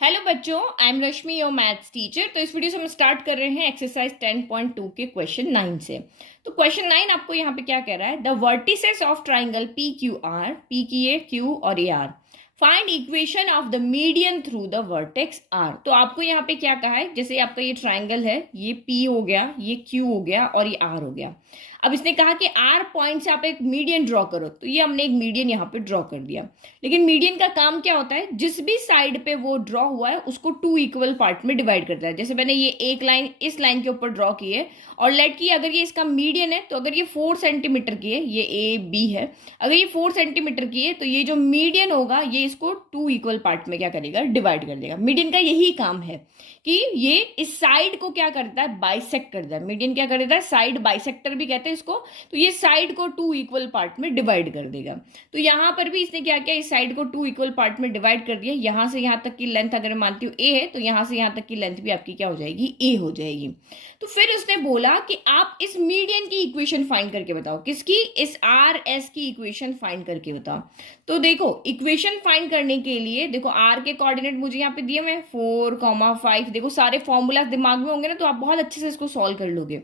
Hello बच्चों, I am Rashmi your maths teacher. तो इस वीडियो से हम स्टार्ट कर रहे हैं एक्सरसाइज 10.2 के क्वेश्चन 9 से। तो क्वेश्चन 9 आपको यहाँ पे क्या कह रहा है? The vertices of triangle P Q R, P की ए क्यू और A R, find equation of the median through the vertex R. तो आपको यहाँ पे क्या कहा है? जैसे आपका ये ट्राइंगल है, ये पी हो गया, ये क्यू हो गया और ये आर हो गया। अब इसने कहा कि आर पॉइंट से आप एक मीडियन ड्रॉ करो, तो ये हमने एक मीडियन यहाँ पे ड्रॉ कर दिया। लेकिन मीडियन का काम क्या होता है? जिस भी साइड पे वो ड्रॉ हुआ है उसको टू इक्वल पार्ट में डिवाइड करता है। जैसे मैंने ये एक लाइन इस लाइन के ऊपर ड्रॉ की है और लेट की अगर ये इसका मीडियन है, तो अगर ये 4 सेंटीमीटर की है, ये ए बी है, अगर ये 4 सेंटीमीटर की है तो ये जो मीडियन होगा ये इसको टू इक्वल पार्ट में क्या करेगा? डिवाइड कर देगा। मीडियन का यही काम है कि ये इस साइड को क्या करता है? बाइसेक्ट करता है। मीडियन क्या कर देता है? साइड बाइसेक्टर भी कहते हैं इसको। तो ये साइड को टू इक्वल पार्ट में डिवाइड कर देगा। तो यहां पर भी इसने क्या किया? इस साइड को टू इक्वल पार्ट में डिवाइड कर दिया। यहां से यहां तक की लेंथ अगर मैं मानती हूँ ए है, तो यहां से यहां तक की लेंथ भी आपकी क्या हो जाएगी? ए हो जाएगी। तो फिर उसने बोला कि आप इस मीडियन की इक्वेशन फाइंड करके बताओ। किसकी? इस आर एस की इक्वेशन फाइंड करके बताओ। तो देखो, इक्वेशन फाइंड करने के लिए देखो, आर के कोऑर्डिनेट मुझे यहाँ पे दिए हुए 4,5। देखो सारे फॉर्मूलाज दिमाग में होंगे ना, तो आप बहुत अच्छे से इसको सॉल्व कर लोगे।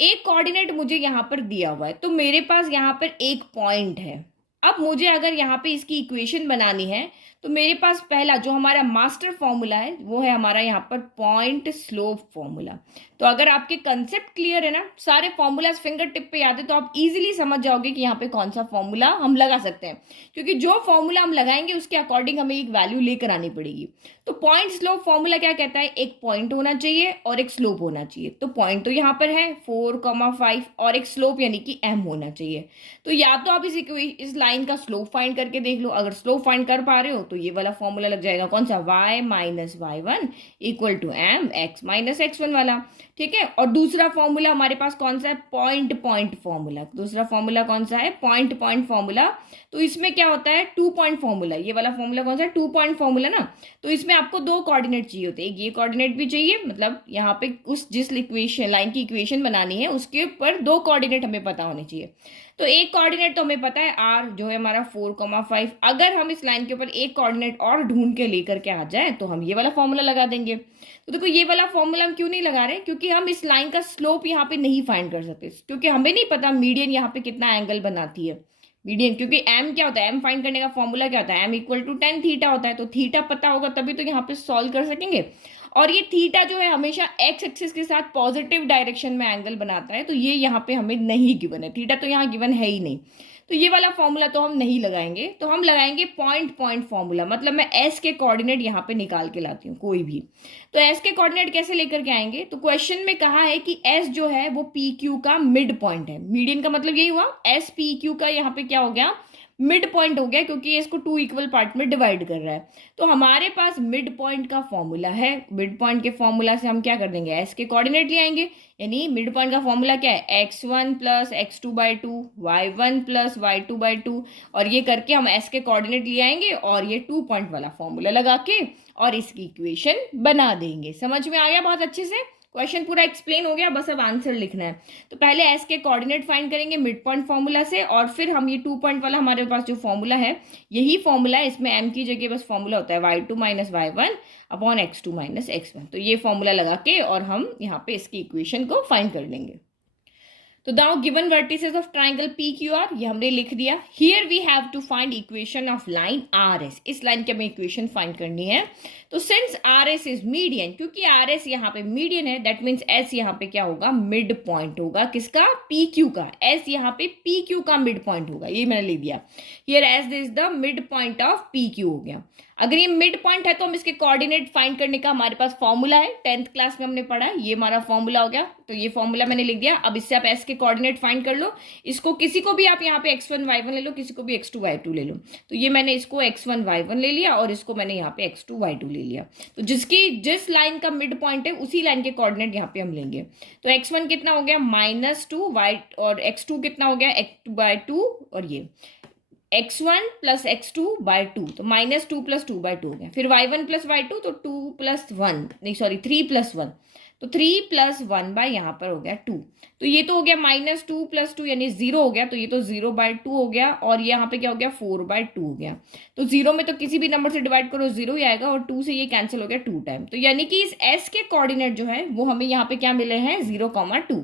एक कोऑर्डिनेट मुझे यहाँ पर दिया हुआ है, तो मेरे पास यहाँ पर एक पॉइंट है। अब मुझे अगर यहाँ पे इसकी इक्वेशन बनानी है, तो मेरे पास पहला जो हमारा मास्टर फॉर्मूला है वो है हमारा यहाँ पर पॉइंट स्लोप फॉर्मूला। तो अगर आपके कंसेप्ट क्लियर है ना, सारे फॉर्मूलाज फिंगर टिप पे याद है, तो आप इजीली समझ जाओगे कि यहाँ पे कौन सा फॉर्मूला हम लगा सकते हैं। क्योंकि जो फॉर्मूला हम लगाएंगे उसके अकॉर्डिंग हमें एक वैल्यू लेकर आनी पड़ेगी। तो पॉइंट स्लोप फॉर्मूला क्या कहता है? एक पॉइंट होना चाहिए और एक स्लोप होना चाहिए। तो पॉइंट तो यहाँ पर है 4,5 और एक स्लोप यानी कि एम होना चाहिए। तो या तो आप इस लाइन का स्लोप फाइंड करके देख लो। अगर स्लोप फाइंड कर पा रहे हो तो ये वाला फॉर्मूला लग जाएगा। कौन सा? y minus y1 equal to M x minus x1 वाला। ठीक है। और दूसरा फॉर्मूला हमारे पास कौन सा है? Point point formula. दूसरा फॉर्मूला कौन सा है? Point point formula. तो इसमें क्या होता है? 2 पॉइंट फॉर्मूला। ये वाला फॉर्मूला कौन सा है? 2 पॉइंट फॉर्मूला ना। तो इसमें आपको दो कोऑर्डिनेट चाहिए होते हैं। एक ये कोऑर्डिनेट भी चाहिए, मतलब यहाँ पे उस जिस इक्वेशन लाइन की इक्वेशन बनानी है उसके ऊपर दो कोऑर्डिनेट हमें पता होने चाहिए। तो एक कोऑर्डिनेट तो हमें पता है आर, जो है हमारा 4,5। अगर हम इस लाइन के ऊपर एक कोऑर्डिनेट और ढूंढ के लेकर के आ जाए तो हम ये वाला फॉर्मूला लगा देंगे। तो देखो, ये वाला फॉर्मूला हम क्यों नहीं लगा रहे? क्योंकि हम इस लाइन का स्लोप यहाँ पे नहीं फाइंड कर सकते, क्योंकि हमें नहीं पता मीडियन यहाँ पे कितना एंगल बनाती है। मीडियन, क्योंकि एम क्या होता है? एम फाइंड करने का फॉर्मूला क्या होता है? M equal to tan theta होता है। तो थीटा पता होगा तभी तो यहाँ पे सॉल्व कर सकेंगे। और ये थीटा जो है हमेशा एक्स एक्सिस के साथ पॉजिटिव डायरेक्शन में एंगल बनाता है, तो ये यहाँ पे हमें नहीं गिवन है। थीटा तो यहाँ गिवन है ही नहीं। तो ये वाला फॉर्मूला तो हम नहीं लगाएंगे। तो हम लगाएंगे पॉइंट पॉइंट फॉर्मूला। मतलब मैं एस के कोऑर्डिनेट यहाँ पे निकाल के लाती हूँ कोई भी। तो एस के कोऑर्डिनेट कैसे लेकर के आएंगे? तो क्वेश्चन में कहा है कि एस जो है वो पी क्यू का मिड पॉइंट है। मीडियन का मतलब यही हुआ, एस पी क्यू का यहाँ पे क्या हो गया? मिड पॉइंट हो गया, क्योंकि इसको टू इक्वल पार्ट में डिवाइड कर रहा है। तो हमारे पास मिड पॉइंट का फॉर्मूला है। मिड पॉइंट के फॉर्मूला से हम क्या कर देंगे? एस के कोऑर्डिनेट ले आएंगे। यानी मिड पॉइंट का फॉर्मूला क्या है? x1 plus x2/2, y1 plus y2/2। और ये करके हम एस के कोऑर्डिनेट ले आएंगे और ये 2 पॉइंट वाला फॉर्मूला लगा के और इसकी इक्वेशन बना देंगे। समझ में आ गया बहुत अच्छे से? क्वेश्चन पूरा एक्सप्लेन हो गया, बस अब आंसर लिखना है। तो पहले एस के कोऑर्डिनेट फाइंड करेंगे मिड पॉइंट फॉर्मूला से, और फिर हम ये 2 पॉइंट वाला हमारे पास जो फॉर्मूला है यही फॉर्मूला है। इसमें एम की जगह बस फॉर्मूला होता है y2 minus y1 upon x2 minus x1। तो ये फॉर्मूला लगा के और हम यहाँ पे इसकी इक्वेशन को फाइंड कर लेंगे। तो now given vertices of triangle P Q R, ये हमने लिख दिया। Here we have to find equation of line R S. इस लाइन की हमें इक्वेशन फाइंड करनी है। तो since R S is median, क्योंकि आर एस यहाँ पे मीडियन है, दैट मीन्स एस यहाँ पे क्या होगा? मिड पॉइंट होगा। किसका? पी क्यू का। एस यहाँ पे पी क्यू का मिड पॉइंट होगा। ये मैंने लिख दिया। Here S is the mid point of P Q हो गया। अगर ये मिड पॉइंट है तो हम इसके कोऑर्डिनेट फाइंड करने का हमारे पास फॉर्मूला है। 10th क्लास में हमने पढ़ा है, ये हमारा फॉर्मूला हो गया। तो ये फॉर्मूला मैंने लिख दिया। अब इससे आप एस के कोऑर्डिनेट फाइंड कर लो। इसको किसी को भी आप यहाँ पे x1 y1 ले लो, किसी को भी x2 y2 ले लो। तो ये मैंने इसको x1 y1 ले लिया और इसको मैंने यहाँ पे x2 y2 ले लिया। तो जिस लाइन का मिड पॉइंट है उसी लाइन के कोऑर्डिनेट यहाँ पे हम लेंगे। तो x1 कितना हो गया? -2 y, और x2 कितना हो गया? x2/2, और ये x1 प्लस x2/2, तो -2 प्लस 2/2 हो गया। फिर y1 प्लस y2, तो 2 प्लस 1, नहीं सॉरी 3 प्लस 1, तो 3 प्लस 1 बाय यहाँ पर हो गया 2, तो ये तो हो गया -2 + 2 यानी 0 हो गया, तो ये तो 0/2 हो गया, और यहाँ पे क्या हो गया 4/2 हो गया। तो 0 में तो किसी भी नंबर से डिवाइड करो 0 ही आएगा, और 2 से ये कैंसिल हो गया 2 टाइम, तो यानी कि इस s के कोऑर्डिनेट जो है वो हमें यहाँ पे क्या मिले हैं 0,2।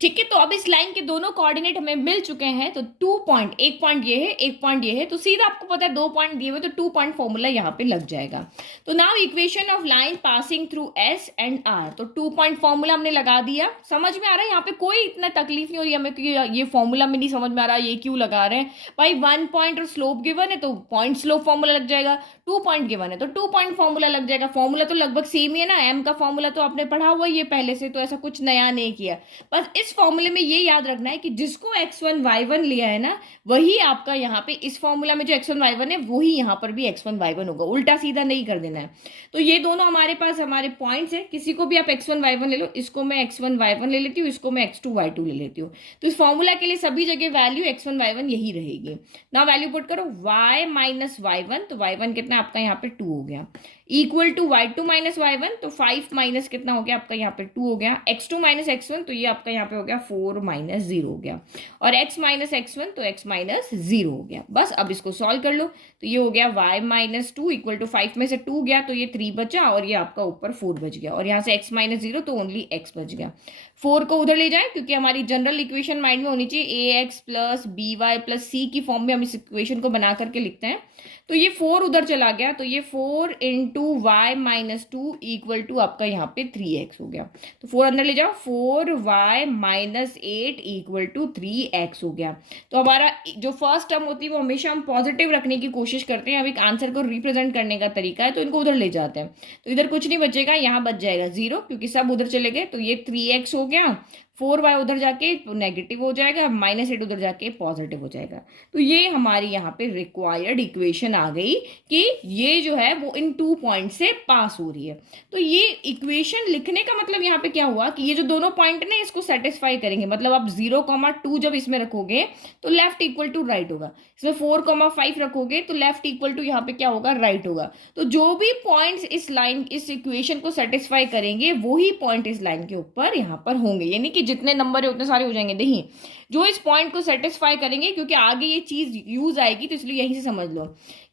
ठीक है, तो अब इस लाइन के दोनों कोऑर्डिनेट हमें मिल चुके हैं, तो 2 पॉइंट, एक पॉइंट ये है, एक पॉइंट ये है, तो सीधा आपको पता है 2 पॉइंट दिए हुए, तो 2 पॉइंट फॉर्मूला यहाँ पे लग जाएगा। तो now equation of line passing through S and R, तो 2 पॉइंट फॉर्मूला हमने लगा दिया। समझ में आ रहा है, यहाँ पे कोई इतना तकलीफ नहीं हो रही हमें कि ये फॉर्मूला में नहीं समझ में आ रहा ये क्यों लगा रहे हैं भाई। 1 पॉइंट और स्लोप गिवन है तो पॉइंट स्लोप फॉर्मूला लग जाएगा, 2 पॉइंट गिवन है तो 2 पॉइंट फॉर्मूला लग जाएगा। फॉर्मूला तो लगभग सेम ही है ना, एम का फॉर्मूला तो आपने पढ़ा हुआ ही है पहले से, तो ऐसा कुछ नया नहीं किया। बस इस फॉर्मूले में ये याद रखना है कि जिसको x1 y1 लिया है ना, वही आपका यहाँ पे इस फॉर्मूला में जो x1 y1 है वही यहाँ पर भी x1 y1 होगा, उल्टा सीधा नहीं कर देना है। तो ये दोनों हमारे पास हमारे पॉइंट्स है, किसी को भी आप x1 y1 ले लो, इसको मैं x1 y1 ले लेती हूँ, इसको मैं x2 y2 ले लेती हूँ। तो इस फॉर्मूला के लिए सभी जगह वैल्यू x1 y1 यही रहेगी ना। वैल्यू पुट करो y माइनस y1, तो y1 कितना आपका यहाँ पे 2 हो गया, equal to y2 minus y1, तो 5 माइनस कितना हो गया आपका यहाँ पे 2 हो गया, x2 माइनस x1, तो ये आपका यहाँ पे हो गया 4 माइनस 0 हो गया, और x माइनस x1 तो x माइनस 0 हो गया। बस अब इसको सॉल्व कर लो, तो ये हो गया y माइनस 2 इक्वल टू 5 में से 2 गया तो ये 3 बचा, और ये आपका ऊपर 4 बच गया, और यहाँ से x माइनस 0 तो ओनली x बच गया। 4 को उधर ले जाए, क्योंकि हमारी जनरल इक्वेशन माइंड में होनी चाहिए ax plus by plus c की फॉर्म में हम इस इक्वेशन को बना करके लिखते हैं। तो ये 4 उधर चला गया, तो ये 4 into y minus 2 equal to आपका यहाँ पे 3x हो गया। तो 4 अंदर ले जाओ, 4y minus 8 equal to 3x हो गया। तो हमारा जो फर्स्ट टर्म होती है वो हमेशा हम पॉजिटिव रखने की कोशिश करते हैं। अब एक आंसर को रिप्रेजेंट करने का तरीका है, तो इनको उधर ले जाते हैं, तो इधर कुछ नहीं बचेगा, यहाँ बच जाएगा 0, क्योंकि सब उधर चले गए। तो ये 3x हो गया, 4y उधर जाके नेगेटिव हो जाएगा, माइनस 8 उधर जाके पॉजिटिव हो जाएगा। तो ये हमारी यहाँ पे रिक्वायर्ड इक्वेशन आ गई कि ये जो है वो इन 2 पॉइंट से पास हो रही है। तो ये इक्वेशन लिखने का मतलब यहाँ पे क्या हुआ कि ये जो दोनों पॉइंट ने इसको सेटिस्फाई करेंगे। मतलब आप 0,2 जब इसमें रखोगे तो लेफ्ट इक्वल टू राइट होगा, इसमें 4,5 रखोगे तो लेफ्ट इक्वल टू यहाँ पे क्या होगा, राइट होगा। तो जो भी पॉइंट्स इस लाइन इस इक्वेशन को सेटिस्फाई करेंगे वही पॉइंट इस लाइन के ऊपर यहाँ पर होंगे, यानी कि जितने नंबर है उतने सारे हो जाएंगे। नहीं, जो इस पॉइंट को सेटिस्फाई करेंगे, क्योंकि आगे ये चीज यूज आएगी, तो इसलिए यहीं से समझ लो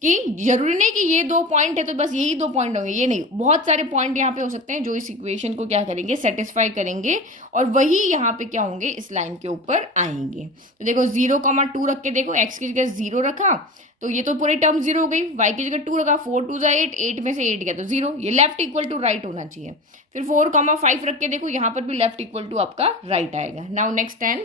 कि जरूरी नहीं कि ये 2 पॉइंट है तो बस यही 2 पॉइंट होंगे, ये नहीं, बहुत सारे पॉइंट यहाँ पे हो सकते हैं जो इस इक्वेशन को क्या करेंगे, सेटिस्फाई करेंगे, और वही यहाँ पे क्या होंगे, इस लाइन के ऊपर आएंगे। तो देखो 0,2 रख के देखो, x की जगह 0 रखा तो ये तो पूरी टर्म 0 हो गई, y की जगह 2 रखा, 4 2 8, 8 में से 8 गया तो 0, ये लेफ्ट इक्वल टू राइट होना चाहिए। फिर 4,5 रख के देखो, यहाँ पर भी लेफ्ट इक्वल टू आपका राइट आएगा। नाउ नेक्स्ट 10,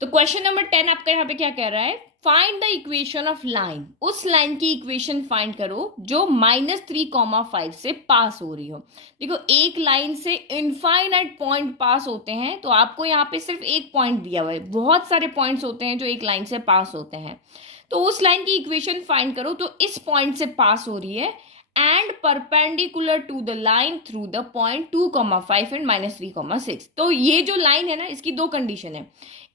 तो क्वेश्चन नंबर 10 आपका यहाँ पे क्या कह रहा है, find the equation of line. उस लाइन की इक्वेशन फाइंड करो जो -3,5 से पास हो रही हो। देखो एक लाइन से इनफाइनाइट पॉइंट पास होते हैं, तो आपको यहाँ पे सिर्फ एक पॉइंट दिया हुआ है, बहुत सारे पॉइंट्स होते हैं जो एक लाइन से पास होते हैं। तो उस लाइन की इक्वेशन फाइंड करो तो इस पॉइंट से पास हो रही है and perpendicular to the line through the point 2,5 and -3,6। तो ये जो लाइन है ना, इसकी 2 कंडीशन है,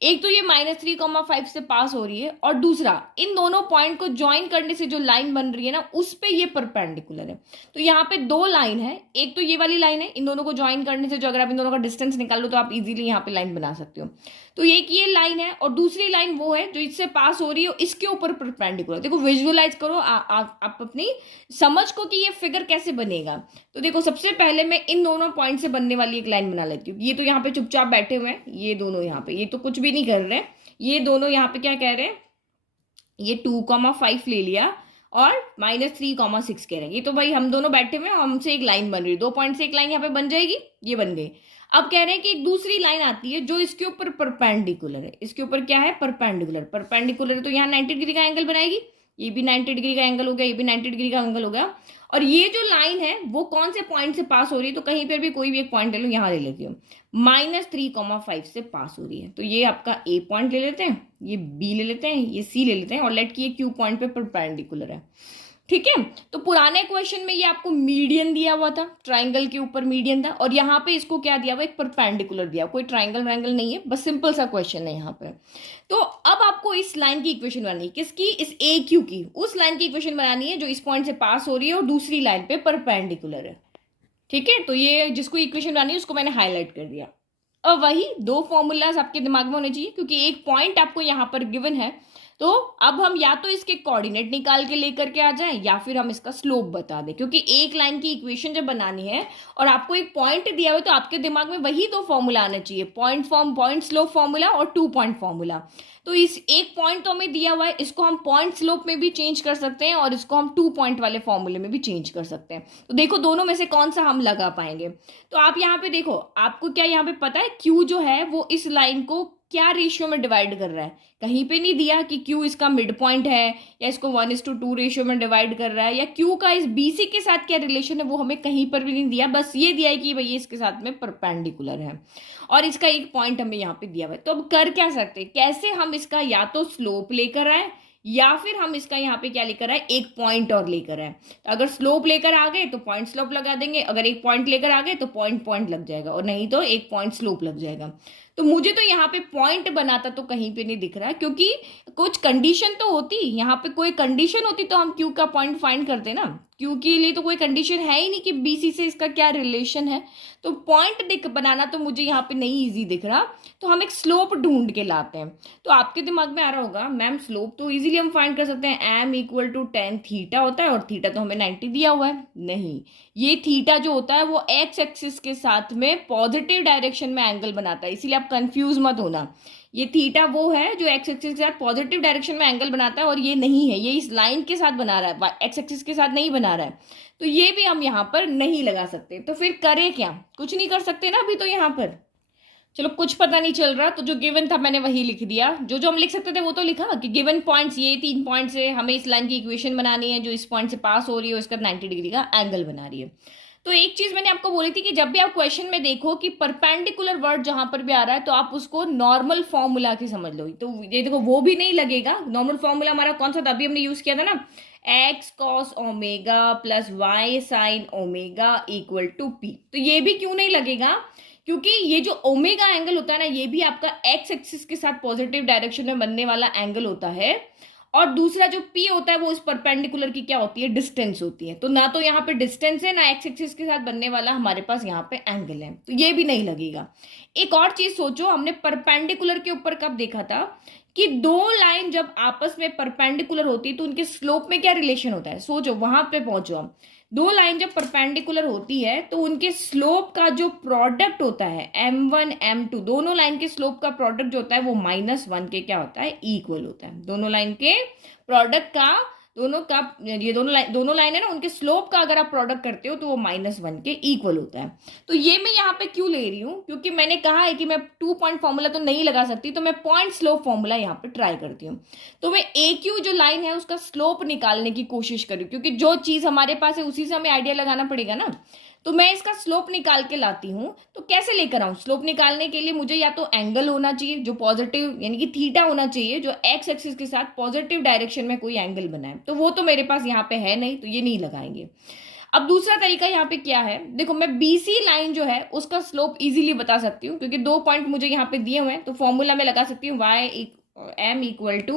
एक तो ये -3,5 से पास हो रही है, और दूसरा इन दोनों पॉइंट को ज्वाइन करने से जो लाइन बन रही है ना, उस पे ये परपेंडिकुलर है। तो यहाँ पे 2 लाइन है, एक तो ये वाली लाइन है, इन दोनों को ज्वाइन करने से जो अगर आप इन दोनों का डिस्टेंस निकाल लो तो आप इजीली यहाँ पे लाइन बना सकते हो। तो एक ये लाइन है, और दूसरी लाइन वो है जो इससे पास हो रही है, इसके ऊपर परपेंडिकुलर। देखो विजुअलाइज करो आप अपनी समझ को कि ये फिगर कैसे बनेगा। तो देखो सबसे पहले मैं इन दोनों पॉइंट से बनने वाली एक लाइन बना लेती हूँ। ये तो यहाँ पे चुपचाप बैठे हुए हैं, ये दोनों यहाँ पे, ये तो कुछ भी नहीं कर रहे हैं, ये दोनों यहाँ पे क्या कह रहे हैं, ये 2,5 ले लिया और -3,6 कह रहे हैं। ये तो भाई हम दोनों बैठे हुए हैं, हमसे एक लाइन बन रही है, 2 पॉइंट से एक लाइन यहाँ पे बन जाएगी, ये बन गई। अब कह रहे हैं कि एक दूसरी लाइन आती है जो इसके ऊपर परपेंडिकुलर है। इसके ऊपर क्या है, परपेंडिकुलर। परपेंडिकुलर तो यहाँ 90 डिग्री का एंगल बनाएगी, ये भी 90 डिग्री का एंगल हो गया, ये भी 90 डिग्री का एंगल हो गया। और ये जो लाइन है वो कौन से पॉइंट से पास हो रही है, तो कहीं पर भी कोई भी एक पॉइंट ले लो, यहाँ ले लेती हूँ, -3,5 से पास हो रही है। तो ये आपका ए पॉइंट ले लेते हैं, ये बी ले लेते हैं, ये सी ले लेते हैं, और लेट की ये क्यू पॉइंट पे परपेंडिकुलर है। ठीक है, तो पुराने क्वेश्चन में ये आपको मीडियन दिया हुआ था, ट्राइंगल के ऊपर मीडियन था, और यहाँ पे इसको क्या दिया हुआ, एक परपेंडिकुलर दिया, कोई ट्राइंगल नहीं है, बस सिंपल सा क्वेश्चन है यहाँ पे। तो अब आपको इस लाइन की इक्वेशन बनानी है, किसकी, इस ए क्यू की, उस लाइन की इक्वेशन बनानी है जो इस पॉइंट से पास हो रही है और दूसरी लाइन पे परपेंडिकुलर है। ठीक है, तो ये जिसको इक्वेशन बनानी है उसको मैंने हाईलाइट कर दिया। अब वही दो फॉर्मूलाज आपके दिमाग में होने चाहिए, क्योंकि एक पॉइंट आपको यहाँ पर गिवन है। तो अब हम या तो इसके कोऑर्डिनेट निकाल के लेकर के आ जाएं या फिर हम इसका स्लोप बता दें, क्योंकि एक लाइन की इक्वेशन जब बनानी है और आपको एक पॉइंट दिया हुआ है तो आपके दिमाग में वही दो फॉर्मूला आना चाहिए, पॉइंट स्लोप फॉर्मूला और 2 पॉइंट फॉर्मूला। तो इस एक पॉइंट तो हमें दिया हुआ है, इसको हम पॉइंट स्लोप में भी चेंज कर सकते हैं और इसको हम 2 पॉइंट वाले फॉर्मूले में भी चेंज कर सकते हैं। तो देखो दोनों में से कौन सा हम लगा पाएंगे। तो आप यहाँ पे देखो, आपको क्या यहाँ पे पता है, क्यू जो है वो इस लाइन को क्या रेशियो में डिवाइड कर रहा है। कहीं पे नहीं दिया कि क्यू इसका मिड पॉइंट है या इसको 1:2 रेशियो में डिवाइड कर रहा है, या क्यू का इस बीसी के साथ क्या रिलेशन है वो हमें कहीं पर भी नहीं दिया। बस ये दिया है कि भैया इसके साथ में परपेंडिकुलर है और इसका एक पॉइंट हमें यहाँ पे दिया हुआ है। तो अब कर क्या सकते हैं, कैसे हम इसका या तो स्लोप लेकर आए या फिर हम इसका यहाँ पे क्या लेकर आए, एक पॉइंट और लेकर आए। तो अगर स्लोप लेकर आ गए तो पॉइंट स्लोप लगा देंगे, अगर एक पॉइंट लेकर आ गए तो पॉइंट पॉइंट लग जाएगा, और नहीं तो एक पॉइंट स्लोप लग जाएगा। तो मुझे तो यहाँ पे पॉइंट बनाता तो कहीं पे नहीं दिख रहा है, क्योंकि कुछ कंडीशन तो होती, यहाँ पे कोई कंडीशन होती तो हम क्यू का पॉइंट फाइंड करते ना। क्यू के लिए तो कोई कंडीशन है ही नहीं कि बीसी से इसका क्या रिलेशन है, तो पॉइंट दिख बनाना तो मुझे यहाँ पे नहीं इजी दिख रहा। तो हम एक स्लोप ढूंढ के लाते हैं। तो आपके दिमाग में आ रहा होगा मैम स्लोप तो इजीली हम फाइंड कर सकते हैं, m equal to tan theta होता है और थीटा तो हमें 90 दिया हुआ है। नहीं, ये थीटा जो होता है वो एक्स एक्सिस के साथ में पॉजिटिव डायरेक्शन में एंगल बनाता है, इसीलिए आप कंफ्यूज मत होना। ये थीटा वो है जो एक्स एक्सिस के साथ पॉजिटिव डायरेक्शन में एंगल बनाता है, और ये नहीं है, ये इस लाइन के साथ बना रहा है, एक्स एक्सिस के साथ नहीं बना रहा है। तो ये भी हम यहाँ पर नहीं लगा सकते। तो फिर करें क्या, कुछ नहीं कर सकते ना अभी तो यहाँ पर। चलो कुछ पता नहीं चल रहा, तो जो गिवन था मैंने वही लिख दिया, जो जो हम लिख सकते थे वो तो लिखा कि गिवन पॉइंट्स ये 3 पॉइंट से हमें इस लाइन की इक्वेशन बनानी है जो इस पॉइंट से पास हो रही है, उसका 90 डिग्री का एंगल बना रही है। तो एक चीज मैंने आपको बोली थी कि जब भी आप क्वेश्चन में देखो कि परपेंडिकुलर वर्ड जहां पर भी आ रहा है तो आप उसको नॉर्मल फॉर्मूला की समझ लो। तो ये देखो वो भी नहीं लगेगा, नॉर्मल फॉर्मूला हमारा कौन सा था, अभी हमने यूज किया था ना, x cos omega plus y sine omega equal to p. तो ये भी क्यों नहीं लगेगा, क्योंकि ये जो ओमेगा एंगल होता है ना, ये भी आपका एक्स एक्सिस के साथ पॉजिटिव डायरेक्शन में बनने वाला एंगल होता है, और दूसरा जो पी होता है वो इस परपेंडिकुलर की क्या होती है, डिस्टेंस होती है। तो ना तो यहाँ पे डिस्टेंस है ना एक्स एक्सिस के साथ बनने वाला हमारे पास यहाँ पे एंगल है, तो ये भी नहीं लगेगा। एक और चीज सोचो, हमने परपेंडिकुलर के ऊपर कब देखा था कि दो लाइन जब आपस में परपेंडिकुलर होती है तो उनके स्लोप में क्या रिलेशन होता है। सोचो, वहां पे पहुंचो हम, दो लाइन जब परपेंडिकुलर होती है तो उनके स्लोप का जो प्रोडक्ट होता है m1 m2, दोनों लाइन के स्लोप का प्रोडक्ट जो होता है वो -1 के क्या होता है, इक्वल होता है। दोनों लाइन के प्रोडक्ट का, ये दोनों लाइन है ना, उनके स्लोप का अगर आप प्रोडक्ट करते हो तो वो -1 के इक्वल होता है। तो ये मैं यहाँ पे क्यों ले रही हूँ, क्योंकि मैंने कहा है कि मैं 2 पॉइंट फॉर्मूला तो नहीं लगा सकती, तो मैं पॉइंट स्लोप फॉर्मूला यहाँ पे ट्राई करती हूँ। तो मैं AQ जो लाइन है उसका स्लोप निकालने की कोशिश करूँ, क्योंकि जो चीज हमारे पास है उसी से हमें आइडिया लगाना पड़ेगा ना। तो मैं इसका स्लोप निकाल के लाती हूँ। तो कैसे लेकर आऊँ, स्लोप निकालने के लिए मुझे या तो एंगल होना चाहिए जो पॉजिटिव, यानी कि थीटा होना चाहिए जो एक्स एक्सिस के साथ पॉजिटिव डायरेक्शन में कोई एंगल बनाए, तो वो तो मेरे पास यहाँ पे है नहीं, तो ये नहीं लगाएंगे। अब दूसरा तरीका यहाँ पे क्या है, देखो मैं BC लाइन जो है उसका स्लोप इजीली बता सकती हूँ, क्योंकि 2 पॉइंट मुझे यहाँ पे दिए हुए हैं। तो फॉर्मूला में लगा सकती हूँ m equal to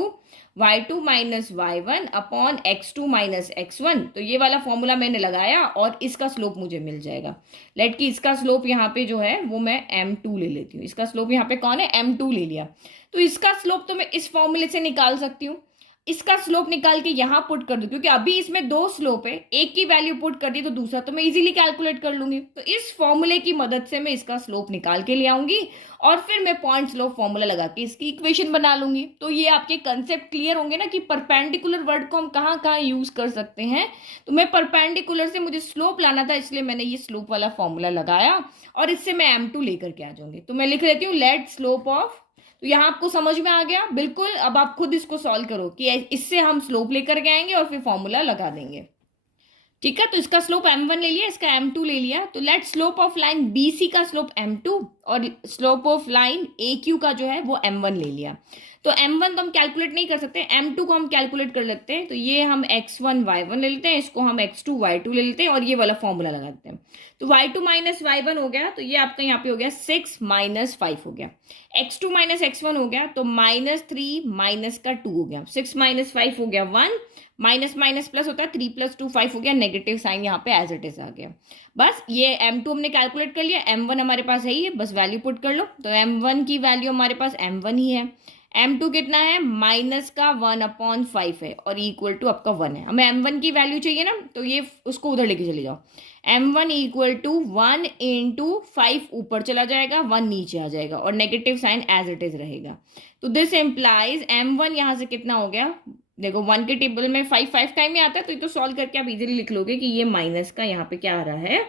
y2 minus y1 upon x2 minus x1। तो ये वाला फॉर्मूला मैंने लगाया और इसका स्लोप मुझे मिल जाएगा। लेट कि इसका स्लोप यहाँ पे जो है वो मैं m2 ले लेती हूँ। इसका स्लोप यहाँ पे कौन है, m2 ले लिया। तो इसका स्लोप तो मैं इस फॉर्मूले से निकाल सकती हूँ। इसका स्लोप निकाल के यहाँ पुट कर दूं, क्योंकि अभी इसमें 2 स्लोप है, एक की वैल्यू पुट कर दी तो दूसरा तो मैं इजीली कैलकुलेट कर लूंगी। तो इस फॉर्मूले की मदद से मैं इसका स्लोप निकाल के ले आऊंगी और फिर मैं पॉइंट स्लोप फॉर्मूला लगा के इसकी इक्वेशन बना लूंगी। तो ये आपके कंसेप्ट क्लियर होंगे ना कि परपेंडिकुलर वर्ड को हम कहाँ कहाँ यूज कर सकते हैं। तो मैं परपेंडिकुलर से मुझे स्लोप लाना था, इसलिए मैंने ये स्लोप वाला फॉर्मूला लगाया और इससे मैं m2 लेकर के आ जाऊंगी। तो मैं लिख लेती हूँ लेट स्लोप ऑफ, तो यहाँ आपको समझ में आ गया बिल्कुल। अब आप खुद इसको सॉल्व करो कि इससे हम स्लोप लेकर के आएंगे और फिर फॉर्मूला लगा देंगे। ठीक है, तो इसका स्लोप m1 ले लिया, इसका m2 ले लिया। तो let slope of line BC का स्लोप m2 और slope of line A Q का जो है वो m1 ले लिया। तो m1 तो हम कैलकुलेट नहीं कर सकते, m2 को हम कैलकुलेट कर लेते हैं। तो ये हम x1 y1 ले लेते हैं, इसको हम x2 y2 ले लेते हैं और ये वाला फॉर्मूला लगा देते हैं। तो y2 माइनस y1 हो गया, तो ये आपका यहाँ पे हो गया 6 माइनस 5 हो गया। x2 माइनस x1 हो गया, तो -3 माइनस का 2 हो गया। 6 माइनस 5 हो गया 1, माइनस माइनस प्लस होता है, 3 + 2 5 हो गया, नेगेटिव साइन यहाँ पे एज इट इज आ गया। बस ये m2 हमने कैलकुलेट कर लिया, m1 हमारे पास है ही है, बस वैल्यू पुट कर लो। तो m1 की वैल्यू हमारे पास m1 ही है। m2 कितना है, माइनस का 1/5 है और इक्वल टू आपका 1 है। हमें m1 की वैल्यू चाहिए ना, तो ये उसको उधर लेके चले जाओ। m1 इक्वल टू 1 × 5 ऊपर चला जाएगा, 1 नीचे आ जाएगा और negative sign as it is रहेगा। तो दिस इम्प्लाइज m1 यहाँ से कितना हो गया, देखो 1 के टेबल में 5 5 टाइम में आता है, तो ये तो सॉल्व करके आप इजीली लिख लोगे कि ये माइनस का यहाँ पे क्या आ रहा है।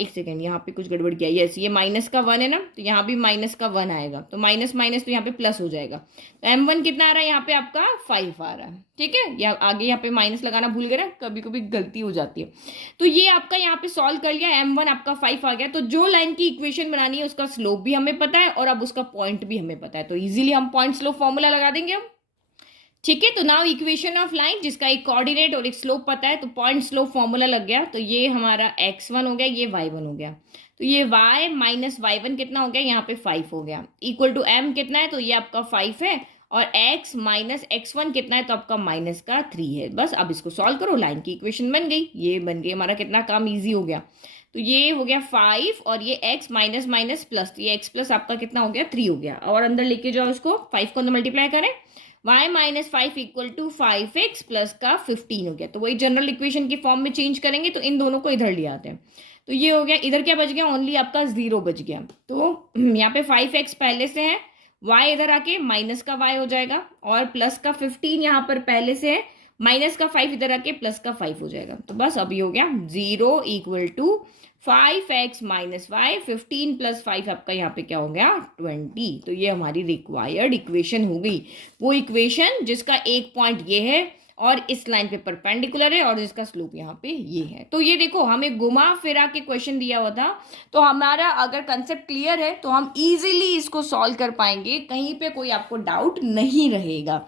एक सेकेंड, यहाँ पे कुछ गड़बड़ किया। यस, ये माइनस का 1 है ना, तो यहाँ भी माइनस का 1 आएगा, तो माइनस माइनस तो यहाँ पे प्लस हो जाएगा। तो m1 कितना आ रहा है यहाँ पे आपका 5 आ रहा है। ठीक है, या आगे यहाँ पे माइनस लगाना भूल गए ना, कभी कभी गलती हो जाती है। तो ये आपका यहाँ पे सॉल्व कर लिया, m1 आपका 5 आ गया। तो जो लाइन की इक्वेशन बनानी है उसका स्लोप भी हमें पता है और अब उसका पॉइंट भी हमें पता है, तो इजीली हम पॉइंट स्लोप फॉर्मूला लगा देंगे हम। ठीक है, तो नाउ इक्वेशन ऑफ लाइन जिसका एक कोऑर्डिनेट और एक स्लोप पता है, तो पॉइंट स्लोप फॉर्मूला लग गया। तो ये हमारा x1 हो गया, ये y1 हो गया। तो ये y माइनस y1 कितना हो गया, यहाँ पे 5 हो गया, इक्वल टू m कितना है, तो ये आपका 5 है, और x माइनस x1 कितना है, तो आपका माइनस का 3 है। बस अब इसको सॉल्व करो, लाइन की इक्वेशन बन गई। ये बन गई, हमारा कितना काम ईजी हो गया। तो ये हो गया 5 और ये x माइनस माइनस प्लस, तो ये x प्लस आपका कितना हो गया 3 हो गया। और अंदर लेके जाओ इसको, 5 को अंदर मल्टीप्लाई करें, y minus 5 equal to 5x plus का 15 हो गया। तो वही जनरल इक्वेशन की फॉर्म में चेंज करेंगे, तो इन दोनों को इधर ले आते हैं। तो ये हो गया, इधर क्या बच गया, ओनली आपका 0 बच गया। तो यहाँ पे 5x पहले से है, y इधर आके माइनस का y हो जाएगा, और प्लस का 15 यहाँ पर पहले से है, माइनस का 5 इधर आके प्लस का 5 हो जाएगा। तो बस अभी हो गया 0 equal to 5x minus y, 15 plus 5 आपका यहाँ पे क्या हो गया 20। तो ये हमारी रिक्वायर्ड इक्वेशन हो गई, वो इक्वेशन जिसका एक पॉइंट ये है और इस लाइन पे परपेंडिकुलर है और इसका स्लोप यहाँ पे ये है। तो ये देखो, हमें घुमा फिरा के क्वेश्चन दिया हुआ था, तो हमारा अगर कंसेप्ट क्लियर है तो हम इजीली इसको सॉल्व कर पाएंगे, कहीं पे कोई आपको डाउट नहीं रहेगा।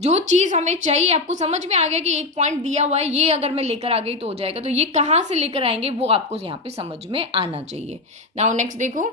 जो चीज़ हमें चाहिए, आपको समझ में आ गया कि एक पॉइंट दिया हुआ है, ये अगर मैं लेकर आ गई तो हो जाएगा। तो ये कहाँ से लेकर आएंगे वो आपको यहाँ पे समझ में आना चाहिए। नाउ नेक्स्ट देखो,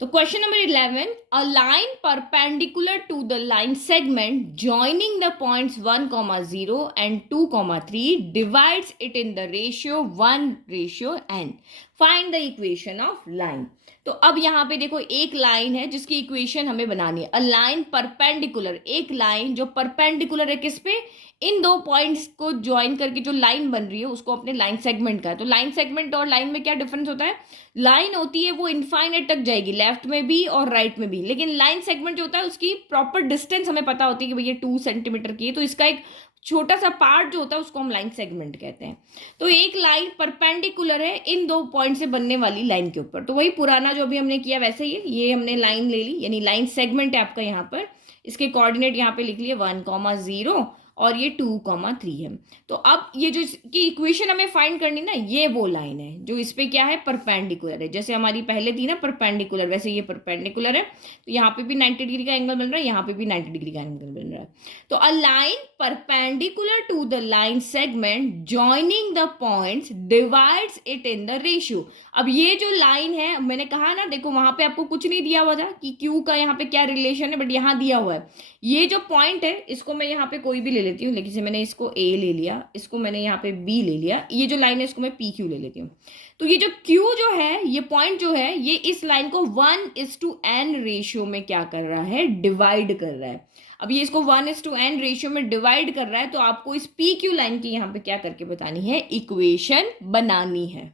तो question number 11, a line perpendicular to the line segment joining the points 1,0 and 2,3 divides it in the ratio 1:n. Find the equation of line. तो अब यहाँ पे देखो, एक लाइन है जिसकी इक्वेशन हमें बनानी है। अ लाइन परपेंडिकुलर, एक लाइन जो परपेंडिकुलर है किस पे, इन दो पॉइंट्स को ज्वाइन करके जो लाइन बन रही है उसको अपने लाइन सेगमेंट का है। तो लाइन सेगमेंट और लाइन में क्या डिफरेंस होता है, लाइन होती है वो इनफाइनाइट तक जाएगी, लेफ्ट में भी और राइट में भी, लेकिन लाइन सेगमेंट जो होता है उसकी प्रॉपर डिस्टेंस हमें पता होती है कि भैया 2 सेंटीमीटर की है, तो इसका एक छोटा सा पार्ट जो होता है उसको हम लाइन सेगमेंट कहते हैं। तो एक लाइन परपेंडिकुलर है इन दो पॉइंट से बनने वाली लाइन के ऊपर, तो वही पुराना जो भी हमने किया वैसे ही ये हमने लाइन ले ली, यानी लाइन सेगमेंट है आपका यहाँ पर। इसके कोऑर्डिनेट यहाँ पे लिख लिए 1,0 और ये 2,3 है। तो अब ये जो इसकी इक्वेशन हमें फाइंड करनी ना, ये वो लाइन है जो इस पे क्या है, परपेंडिकुलर है। जैसे हमारी पहले थी ना परपेंडिकुलर, वैसे ये परपेंडिकुलर है, तो यहाँ पे भी 90 डिग्री का एंगल बन रहा है, यहाँ पे भी 90 डिग्री का एंगल बन रहा है। तो a line perpendicular to the line segment joining the points divides it in the ratio. अब ये जो लाइन है, मैंने कहा ना, देखो वहां पे आपको कुछ नहीं दिया हुआ था कि क्यू का यहाँ पे क्या रिलेशन है, बट यहाँ दिया हुआ है। ये जो पॉइंट है इसको मैं यहाँ पे कोई भी ले लेती हूँ, लेकिन मैंने इसको A ले लिया, इसको मैंने यहाँ पे B ले लिया, ये जो लाइन है इसको मैं PQ ले लेती हूँ। तो ये जो Q जो है, ये पॉइंट जो है, ये इस लाइन को 1:n रेशियो में क्या कर रहा है, डिवाइड कर रहा है। अब ये इसको 1:n रेशियो में डिवाइड कर रहा है, तो आपको इस PQ लाइन की यहाँ पे क्या करके बतानी है, इक्वेशन बनानी है।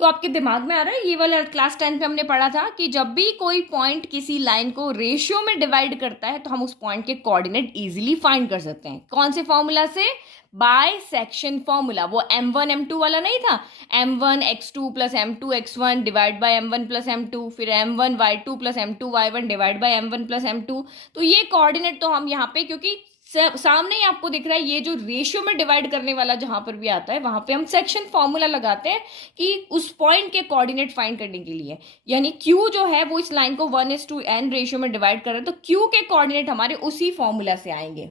तो आपके दिमाग में आ रहा है, ये वाला क्लास 10 पे हमने पढ़ा था कि जब भी कोई पॉइंट किसी लाइन को रेशियो में डिवाइड करता है तो हम उस पॉइंट के कोऑर्डिनेट इजीली फाइंड कर सकते हैं। कौन से फॉर्मूला से, बाय सेक्शन फॉर्मूला। वो m1 m2 वाला नहीं था, m1 x2 plus m2 x1 divide by m1 plus m2, फिर m1 y2 plus m2 y1 divide by m1 plus m2। तो ये कोऑर्डिनेट तो हम यहाँ पे, क्योंकि सामने ही आपको दिख रहा है ये जो रेशियो में डिवाइड करने वाला जहां पर भी आता है वहां पे हम सेक्शन फॉर्मूला लगाते हैं कि उस पॉइंट के कोऑर्डिनेट फाइंड करने के लिए, यानी Q जो है वो इस लाइन को 1:n रेशियो में डिवाइड कर रहा है, तो Q के कोऑर्डिनेट हमारे उसी फॉर्मूला से आएंगे।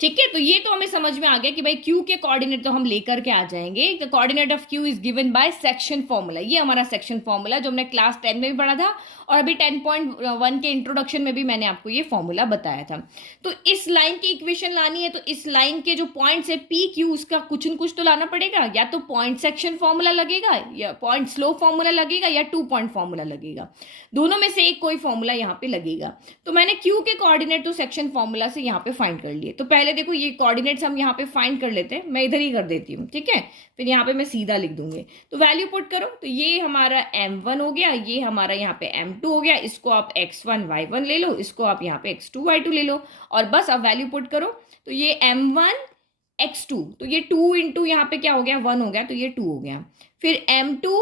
ठीक है, तो ये तो हमें समझ में आ गया कि भाई Q के कोऑर्डिनेट तो हम लेकर के आ जाएंगे। The coordinate of Q is given by section formula. ये हमारा सेक्शन फॉर्मूला जो हमने क्लास 10 में भी पढ़ा था और अभी 10.1 के इंट्रोडक्शन में भी मैंने आपको ये फॉर्मूला बताया था। तो इस लाइन की इक्वेशन लानी है तो इस लाइन के जो पॉइंट्स है पी क्यू उसका कुछ न कुछ तो लाना पड़ेगा, या तो पॉइंट सेक्शन फॉर्मूला लगेगा या पॉइंट स्लोप फॉर्मूला लगेगा या 2 पॉइंट फॉर्मूला लगेगा, दोनों में से एक कोई फॉर्मूला यहाँ पे लगेगा। तो मैंने Q के कोऑर्डिनेट तो सेक्शन फॉर्मूला से यहाँ पे फाइंड कर लिए। तो पहले देखो ये कोऑर्डिनेट्स हम यहाँ पे फाइंड कर लेते हैं, मैं इधर ही कर देती हूँ, ठीक है, फिर यहाँ पे मैं सीधा लिख दूंगी। तो वैल्यू पुट करो, तो ये हमारा m1 हो गया, ये हमारा यहाँ पे m2 हो गया, इसको आप x1 y1 ले लो, इसको आप यहाँ पे x2 y2 ले लो और बस अब वैल्यू पुट करो। तो ये m1 x2, तो ये 2 इंटू यहाँ पे क्या हो गया 1 हो गया, तो ये 2 हो गया, फिर m2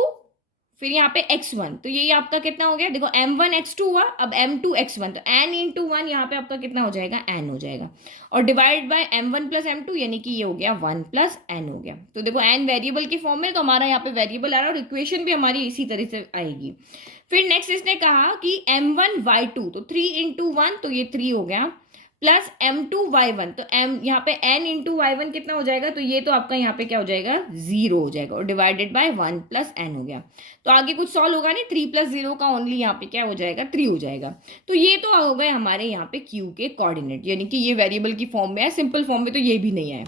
फिर यहाँ पे x1, तो ये आपका कितना हो गया, देखो m1 x2 हुआ, अब m2 x1, तो n इंटू 1 यहाँ पे आपका कितना हो जाएगा n हो जाएगा, और divide by m1 plus m2 यानी कि ये हो गया 1 प्लस n हो गया। तो देखो n वेरिएबल के फॉर्म में, तो हमारा यहाँ पे वेरिएबल आ रहा है और इक्वेशन भी हमारी इसी तरह से आएगी। फिर नेक्स्ट इसने कहा कि m1 y2, तो 3 इंटू 1 तो ये 3 हो गया, प्लस m2 y1, तो m यहाँ पे n इंटू y1 कितना हो जाएगा, तो ये तो आपका यहाँ पे क्या हो जाएगा 0 हो जाएगा, और डिवाइडेड बाय 1 प्लस n हो गया। तो आगे कुछ सॉल्व होगा नहीं, 3 प्लस 0 का ओनली यहाँ पे क्या हो जाएगा 3 हो जाएगा। तो ये तो हो गए हमारे यहाँ पे Q के कोऑर्डिनेट, यानी कि ये वेरिएबल की फॉर्म में है, सिंपल फॉर्म में तो ये भी नहीं है।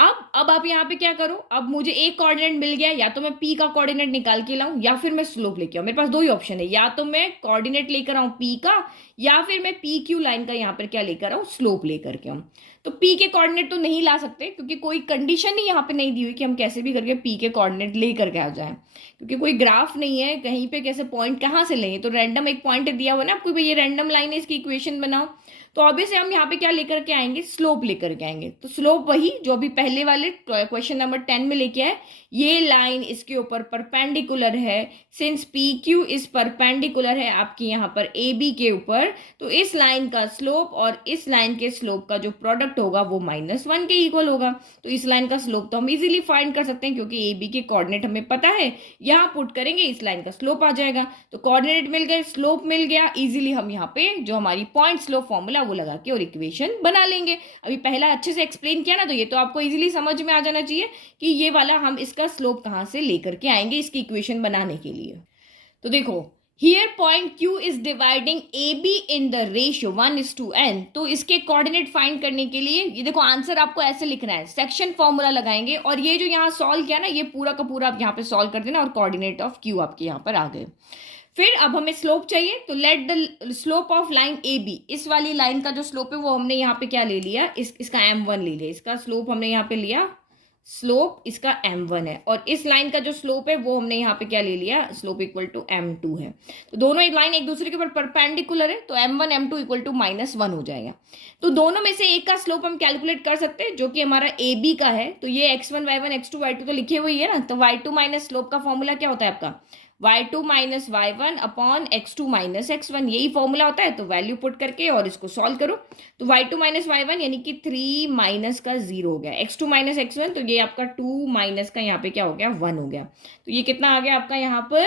अब आप यहाँ पे क्या करो, अब मुझे एक कोऑर्डिनेट मिल गया, या तो मैं P का कोऑर्डिनेट निकाल के लाऊं या फिर मैं स्लोप लेके आऊं। मेरे पास दो ही ऑप्शन है, या तो मैं कोऑर्डिनेट लेकर आऊं P का, या फिर मैं पी क्यू लाइन का यहाँ पर क्या लेकर आऊं स्लोप लेकर के आऊं। तो P के कोऑर्डिनेट तो नहीं ला सकते क्योंकि कोई कंडीशन ही यहाँ पे नहीं दी हुई कि हम कैसे भी करके P के कोऑर्डिनेट लेकर के आ जाए, क्योंकि कोई ग्राफ नहीं है कहीं पे, कैसे पॉइंट कहाँ से लेंगे। तो रैंडम एक पॉइंट दिया हुआ ना आपको, भाई ये रैंडम लाइन है, इसकी इक्वेशन बनाओ, तो ऑब्वियसली हम यहाँ पे क्या लेकर के आएंगे स्लोप लेकर के आएंगे। तो स्लोप वही जो अभी पहले वाले क्वेश्चन नंबर 10 में लेके आए, ये लाइन इसके ऊपर परपेंडिकुलर है, सिंस पी क्यू इस परपेंडिकुलर है आपकी यहाँ पर ए बी के ऊपर, तो इस लाइन का स्लोप और इस लाइन के स्लोप का जो प्रोडक्ट होगा वो -1 के इक्वल होगा। तो इस लाइन का स्लोप तो हम इजीली फाइंड कर सकते हैं क्योंकि ए बी के कोऑर्डिनेट हमें पता है, यहाँ पुट करेंगे इस लाइन का स्लोप आ जाएगा। तो कोऑर्डिनेट मिल गए, स्लोप मिल गया, इजीली हम यहाँ पे जो हमारी पॉइंट स्लोप फॉर्मूला वो लगा के और इक्वेशन बना लेंगे। अभी पहला अच्छे से एक्सप्लेन किया ना, तो ये तो आपको इजीली समझ में आ जाना चाहिए कि ये वाला हम इसका स्लोप कहाँ से लेकर के आएंगे इसकी इक्वेशन बनाने के लिए। तो देखो here point Q is dividing AB in the ratio 1:n, तो इसके कोऑर्डिनेट फाइंड करने के लिए ये देखो आंसर आपको ऐसे लिखना है, सेक्शन फॉर्मूला लगाएंगे और ये जो यहाँ सॉल्व किया ना ये पूरा का पूरा आप यहाँ पे सॉल्व कर देना और कोऑर्डिनेट ऑफ Q आपके यहाँ पर आ गए। फिर अब हमें स्लोप चाहिए, तो let the slope of line AB, इस वाली लाइन का जो स्लोप है वो हमने यहाँ पे क्या ले लिया, इसका m1 ले लिया, इसका स्लोप हमने यहाँ पे लिया, स्लोप इसका m1 है, और इस लाइन का जो स्लोप है वो हमने यहाँ पे क्या ले लिया, स्लोप इक्वल टू m2 है। तो दोनों एक लाइन एक दूसरे के ऊपर परपेंडिकुलर है, तो m1 m2 इक्वल टू -1 हो जाएगा। तो दोनों में से एक का स्लोप हम कैलकुलेट कर सकते हैं जो कि हमारा AB का है, तो ये x1 y1 x2 y2 तो लिखे हुए है ना, तो y2 माइनस स्लोप का फॉर्मूला क्या होता है आपका y2 minus y1 upon x2 minus x1, यही फॉर्मूला होता है। तो वैल्यू पुट करके और इसको सॉल्व करो, तो y2 माइनस y1 यानी कि 3 माइनस का 0 हो गया, x2 माइनस x1 तो ये आपका 2 माइनस का यहाँ पे क्या हो गया 1 हो गया। तो ये कितना आ गया आपका यहाँ पर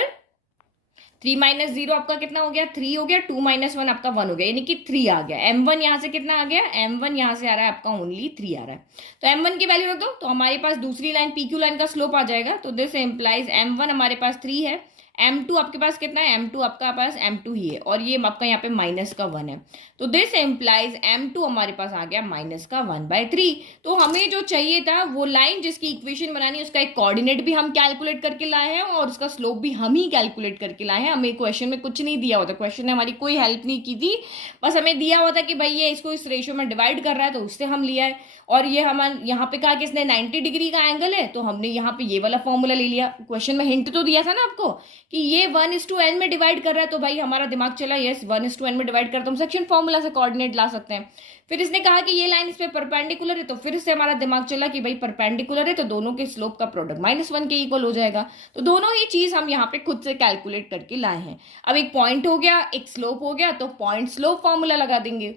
3 माइनस 0 आपका कितना हो गया 3 हो गया, 2 माइनस 1 आपका 1 हो गया, यानी कि 3 आ गया। m1 यहाँ से कितना आ गया, m1 यहाँ से आ रहा है आपका ओनली 3 आ रहा है। तो m1 की वैल्यू रख दो, तो हमारे पास दूसरी लाइन PQ लाइन का स्लोप आ जाएगा। तो दिस एम्प्लाइज m1 हमारे पास 3 है, m2 आपके पास कितना है, m2 आपका पास m2 ही है, और ये आपका यहाँ पे माइनस का 1 है। तो दिस एम्प्लाइज m2 हमारे पास आ गया माइनस का 1/3। तो हमें जो चाहिए था वो लाइन जिसकी इक्वेशन बनानी है उसका एक कोऑर्डिनेट भी हम कैलकुलेट करके लाए हैं और उसका स्लोप भी हम ही कैलकुलेट करके लाए हैं। हमें क्वेश्चन में कुछ नहीं दिया होता, क्वेश्चन ने हमारी कोई हेल्प नहीं की थी, बस हमें दिया हुआ था कि भाई ये इसको इस रेशियो में डिवाइड कर रहा है तो उससे हम लिया है, और ये हम यहाँ पे कहा कि इसने 90 डिग्री का एंगल है तो हमने यहाँ पे ये वाला फॉर्मूला ले लिया। क्वेश्चन में हिंट तो दिया था ना आपको कि ये 1:n में डिवाइड कर रहा है, तो भाई हमारा दिमाग चला यस 1:n में डिवाइड कर, तो हम सेक्शन फॉर्मूला से कोऑर्डिनेट ला सकते हैं। फिर इसने कहा कि ये लाइन इस पे परपेंडिकुलर है, तो फिर से हमारा दिमाग चला कि भाई परपेंडिकुलर है तो दोनों के स्लोप का प्रोडक्ट -1 के इक्वल हो जाएगा। तो दोनों ही चीज हम यहाँ पे खुद से कैलकुलेट करके लाए हैं। अब एक पॉइंट हो गया, एक स्लोप हो गया, तो पॉइंट स्लोप फॉर्मूला लगा देंगे।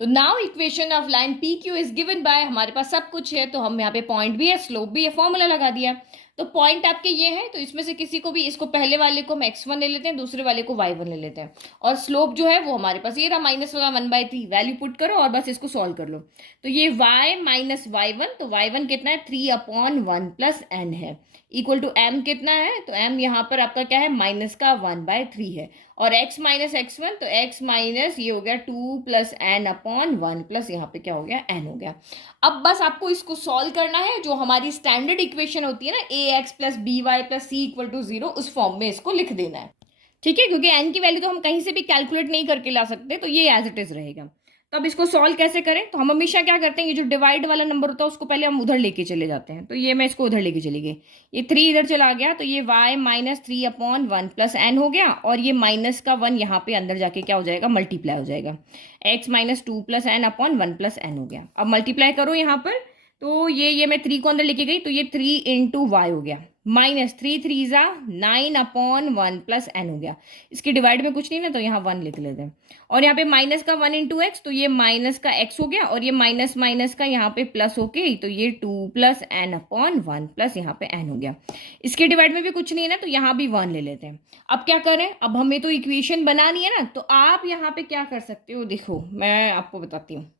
तो now equation of line P Q is given by, हमारे पास सब कुछ है, तो हम यहाँ पे पॉइंट भी है, स्लोप भी है, फॉर्मूला लगा दिया। तो पॉइंट आपके ये है, तो इसमें से किसी को भी, इसको पहले वाले को हम x1 ले लेते हैं, दूसरे वाले को y1 ले लेते हैं, और स्लोप जो है वो हमारे पास ये रहा -1/3, वैल्यू पुट करो और बस इसको सॉल्व कर लो। तो ये y माइनस y1, तो y1 कितना है 3/1 प्लस n है, इक्वल टू m कितना है, तो m यहाँ पर आपका क्या है माइनस का 1/3 है, और x माइनस x1, तो x माइनस ये हो गया 2 प्लस n/1 प्लस यहाँ पे क्या हो गया n हो गया। अब बस आपको इसको सॉल्व करना है, जो हमारी स्टैंडर्ड इक्वेशन होती है ना ax plus by plus c equal to 0, उस फॉर्म में इसको लिख देना है, ठीक है, क्योंकि n की वैल्यू तो हम कहीं से भी कैलकुलेट नहीं करके ला सकते, तो ये एज इट इज रहेगा। तो अब इसको सॉल्व कैसे करें, तो हम हमेशा क्या करते हैं, ये जो डिवाइड वाला नंबर होता है उसको पहले हम उधर लेके चले जाते हैं। तो ये मैं इसको उधर लेके चली गई, ये 3 इधर चला गया, तो ये y माइनस 3/1 प्लस n हो गया, और ये माइनस का 1 यहाँ पे अंदर जाके क्या हो जाएगा, मल्टीप्लाई हो जाएगा, x minus 2 plus n/1 plus n हो गया। अब मल्टीप्लाई करो यहाँ पर, तो ये मैं 3 को अंदर लेके गई, तो ये 3 इंटू वाई हो गया, माइनस 3 × 9/1 प्लस n हो गया। इसके डिवाइड में कुछ नहीं ना, तो यहाँ 1 लिख लेते हैं, और यहाँ पे माइनस का 1 इंटू एक्स, तो ये माइनस का x हो गया, और ये माइनस माइनस का यहाँ पे प्लस होके, तो ये 2 प्लस n/1 प्लस यहाँ पे n हो गया। इसके डिवाइड में भी कुछ नहीं है ना, तो यहाँ भी 1 ले लेते हैं। अब क्या करें, अब हमें तो इक्वेशन बनानी है ना, तो आप यहाँ पे क्या कर सकते हो, देखो मैं आपको बताती हूँ,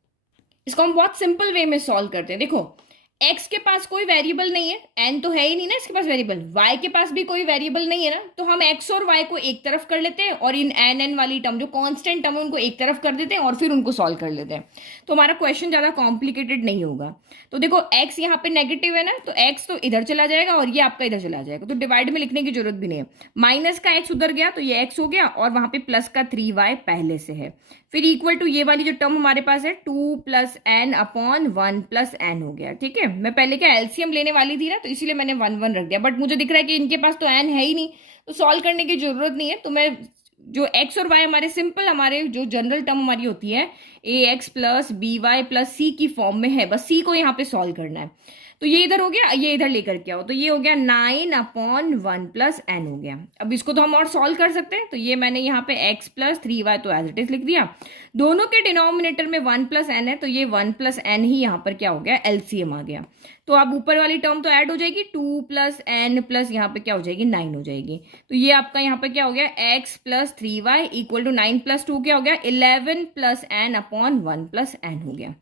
इसको हम बहुत सिंपल वे में सॉल्व करते हैं। देखो x के पास कोई वेरिएबल नहीं है, n तो है ही नहीं ना इसके पास वेरिएबल, y के पास भी कोई वेरिएबल नहीं है ना, तो हम x और y को एक तरफ कर लेते हैं, और इन n वाली टर्म जो कांस्टेंट टर्म है उनको एक तरफ कर देते हैं, और फिर उनको सॉल्व कर लेते हैं, तो हमारा क्वेश्चन ज़्यादा कॉम्प्लिकेटेड नहीं होगा। तो देखो x यहाँ पे नेगेटिव है ना, तो x तो इधर चला जाएगा और ये आपका इधर चला जाएगा, तो डिवाइड में लिखने की जरूरत भी नहीं है। माइनस का x उधर गया, तो ये x हो गया, और वहां पे प्लस का 3y पहले से है, फिर इक्वल टू ये वाली जो टर्म हमारे पास है 2 प्लस n/1 प्लस n हो गया, ठीक है। मैं पहले क्या एलसीएम लेने वाली थी ना, तो इसीलिए मैंने 1 रख दिया, बट मुझे दिख रहा है कि इनके पास तो n है ही नहीं, तो सॉल्व करने की जरूरत नहीं है। तो मैं जो x और y हमारे सिंपल, हमारे जो जनरल टर्म हमारी होती है ax plus by plus c की फॉर्म में है, बस c को यहाँ पे सॉल्व करना है। तो ये इधर हो गया, ये इधर लेकर के आओ, तो ये हो गया 9/1 प्लस n हो गया। अब इसको तो हम और सॉल्व कर सकते हैं, तो ये मैंने यहाँ पे x प्लस 3y तो एज इट इज लिख दिया। दोनों के डिनोमिनेटर में 1 प्लस n है, तो ये 1 प्लस n ही यहाँ पर क्या हो गया, एलसीएम आ गया। तो अब ऊपर वाली टर्म तो ऐड हो जाएगी, 2 प्लस n प्लस यहाँ पे क्या हो जाएगी, 9 हो जाएगी। तो ये आपका यहाँ पे क्या हो गया, x plus 3y equal to 9 plus 2 क्या हो गया, 11 प्लस n/1 प्लस n हो गया।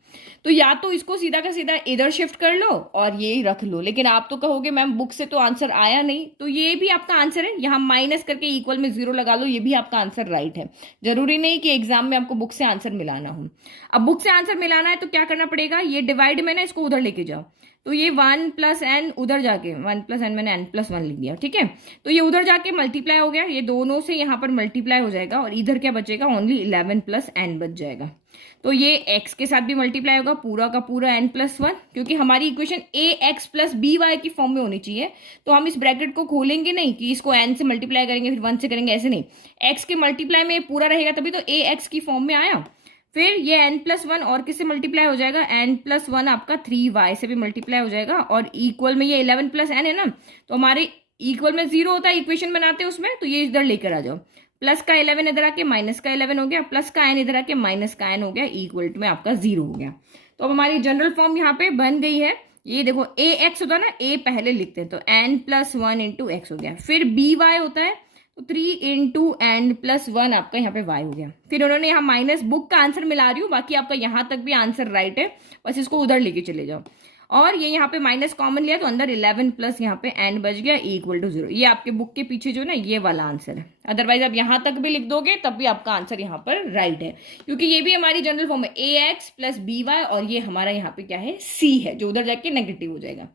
तो या तो इसको सीधा का सीधा इधर शिफ्ट कर लो और ये रख लो, लेकिन आप तो कहोगे मैम बुक से तो आंसर आया नहीं, तो ये भी आपका आंसर है, यहाँ माइनस करके इक्वल में 0 लगा लो, ये भी आपका आंसर राइट है। जरूरी नहीं कि एग्जाम में आपको बुक से आंसर मिलाना हो। अब बुक से आंसर मिलाना है तो क्या करना पड़ेगा, ये डिवाइड में ना इसको उधर लेके जाओ, तो ये 1 प्लस n उधर जाके 1 प्लस n मैंने n प्लस 1 लिख दिया, ठीक है। तो ये उधर जाके मल्टीप्लाई हो गया, ये दोनों से यहाँ पर मल्टीप्लाई हो जाएगा, और इधर क्या बचेगा, ओनली 11 प्लस n बच जाएगा। तो ये x के साथ भी मल्टीप्लाई होगा, पूरा का पूरा n प्लस 1, क्योंकि हमारी इक्वेशन ax प्लस by की फॉर्म में होनी चाहिए। तो हम इस ब्रैकेट को खोलेंगे नहीं कि इसको n से मल्टीप्लाई करेंगे फिर 1 से करेंगे, ऐसे नहीं, x के मल्टीप्लाई में पूरा रहेगा तभी तो ax की फॉर्म में आया। फिर ये n प्लस 1 और किससे मल्टीप्लाई हो जाएगा, n प्लस 1 आपका 3y से भी मल्टीप्लाई हो जाएगा, और इक्वल में ये 11 प्लस n है ना, तो हमारे इक्वल में 0 होता है, इक्वेशन बनाते हैं उसमें, तो ये इधर लेकर आ जाओ, प्लस का 11 इधर आके माइनस का 11 हो गया, प्लस का n इधर आके माइनस का n हो गया, इक्वल में आपका 0 हो गया। तो अब हमारी जनरल फॉर्म यहाँ पे बन गई है। ये देखो ax होता है ना, a पहले लिखते हैं, तो n प्लस 1 इंटू एक्स हो गया, फिर by होता है, तो 3 इंटू n प्लस 1 आपका यहाँ पे y हो गया। फिर उन्होंने यहाँ माइनस, बुक का आंसर मिला रही हूँ, बाकी आपका यहाँ तक भी आंसर राइट है, बस इसको उधर लेके चले जाओ, और ये यहाँ पे माइनस कॉमन लिया तो अंदर 11 प्लस यहाँ पे n बच गया इक्वल टू 0। ये आपके बुक के पीछे जो ना ये वाला आंसर है, अदरवाइज आप यहाँ तक भी लिख दोगे तब भी आपका आंसर यहाँ पर राइट है, क्योंकि ये भी हमारी जनरल फॉर्म है ax प्लस by, और ये हमारा यहाँ पे क्या है, c है, जो उधर जाके नेगेटिव हो जाएगा।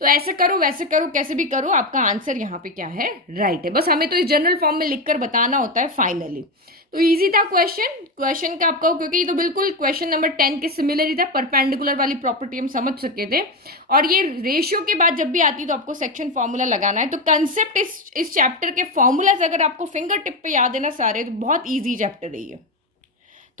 तो ऐसे करो वैसे करो, कैसे भी करो, आपका आंसर यहाँ पे क्या है, राइट है। बस हमें तो इस जनरल फॉर्म में लिखकर बताना होता है फाइनली। तो इजी था क्वेश्चन का आपका, क्योंकि ये तो बिल्कुल क्वेश्चन नंबर 10 के सिमिलर ही था, परपेंडिकुलर वाली प्रॉपर्टी हम समझ सके थे, और ये रेशियो के बाद जब भी आती है तो आपको सेक्शन फॉर्मूला लगाना है। तो कंसेप्ट इस चैप्टर के फॉर्मूलाज अगर आपको फिंगर टिप पे याद है ना सारे, तो बहुत ईजी चैप्टर है ये।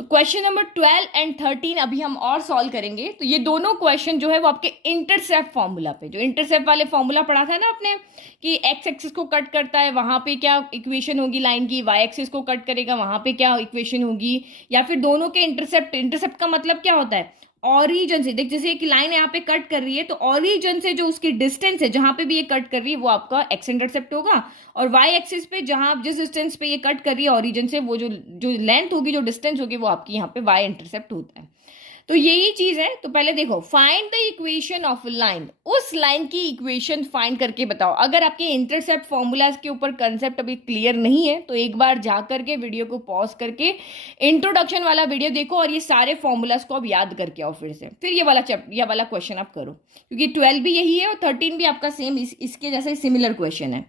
तो क्वेश्चन नंबर 12 एंड 13 अभी हम और सॉल्व करेंगे। तो ये दोनों क्वेश्चन जो है वो आपके इंटरसेप्ट फॉर्मूला पे, जो इंटरसेप्ट वाले फॉर्मूला पढ़ा था ना आपने कि एक्स एक्सिस को कट करता है वहां पे क्या इक्वेशन होगी लाइन की, वाई एक्सिस को कट करेगा वहां पे क्या इक्वेशन होगी, या फिर दोनों के इंटरसेप्ट, इंटरसेप्ट का मतलब क्या होता है, ऑरिजन से, देख जैसे एक लाइन यहाँ पे कट कर रही है तो ऑरिजन से जो उसकी डिस्टेंस है जहां पे भी ये कट कर रही है वो आपका एक्स इंटरसेप्ट होगा, और वाई एक्सिस पे जहां जिस डिस्टेंस पे ये कट कर रही है ऑरिजन से वो जो जो लेंथ होगी, जो डिस्टेंस होगी वो आपकी यहाँ पे वाई इंटरसेप्ट होता है। तो यही चीज है। तो पहले देखो, find the equation of line, उस लाइन की इक्वेशन फाइंड करके बताओ। अगर आपके इंटरसेप्ट फॉर्मूलाज के ऊपर कंसेप्ट अभी क्लियर नहीं है तो एक बार जा करके वीडियो को पॉज करके इंट्रोडक्शन वाला वीडियो देखो और ये सारे फॉर्मूलाज को अब याद करके आओ फिर ये वाला क्वेश्चन आप करो, क्योंकि 12 भी यही है और 13 भी आपका सेम इसके जैसा सिमिलर क्वेश्चन है।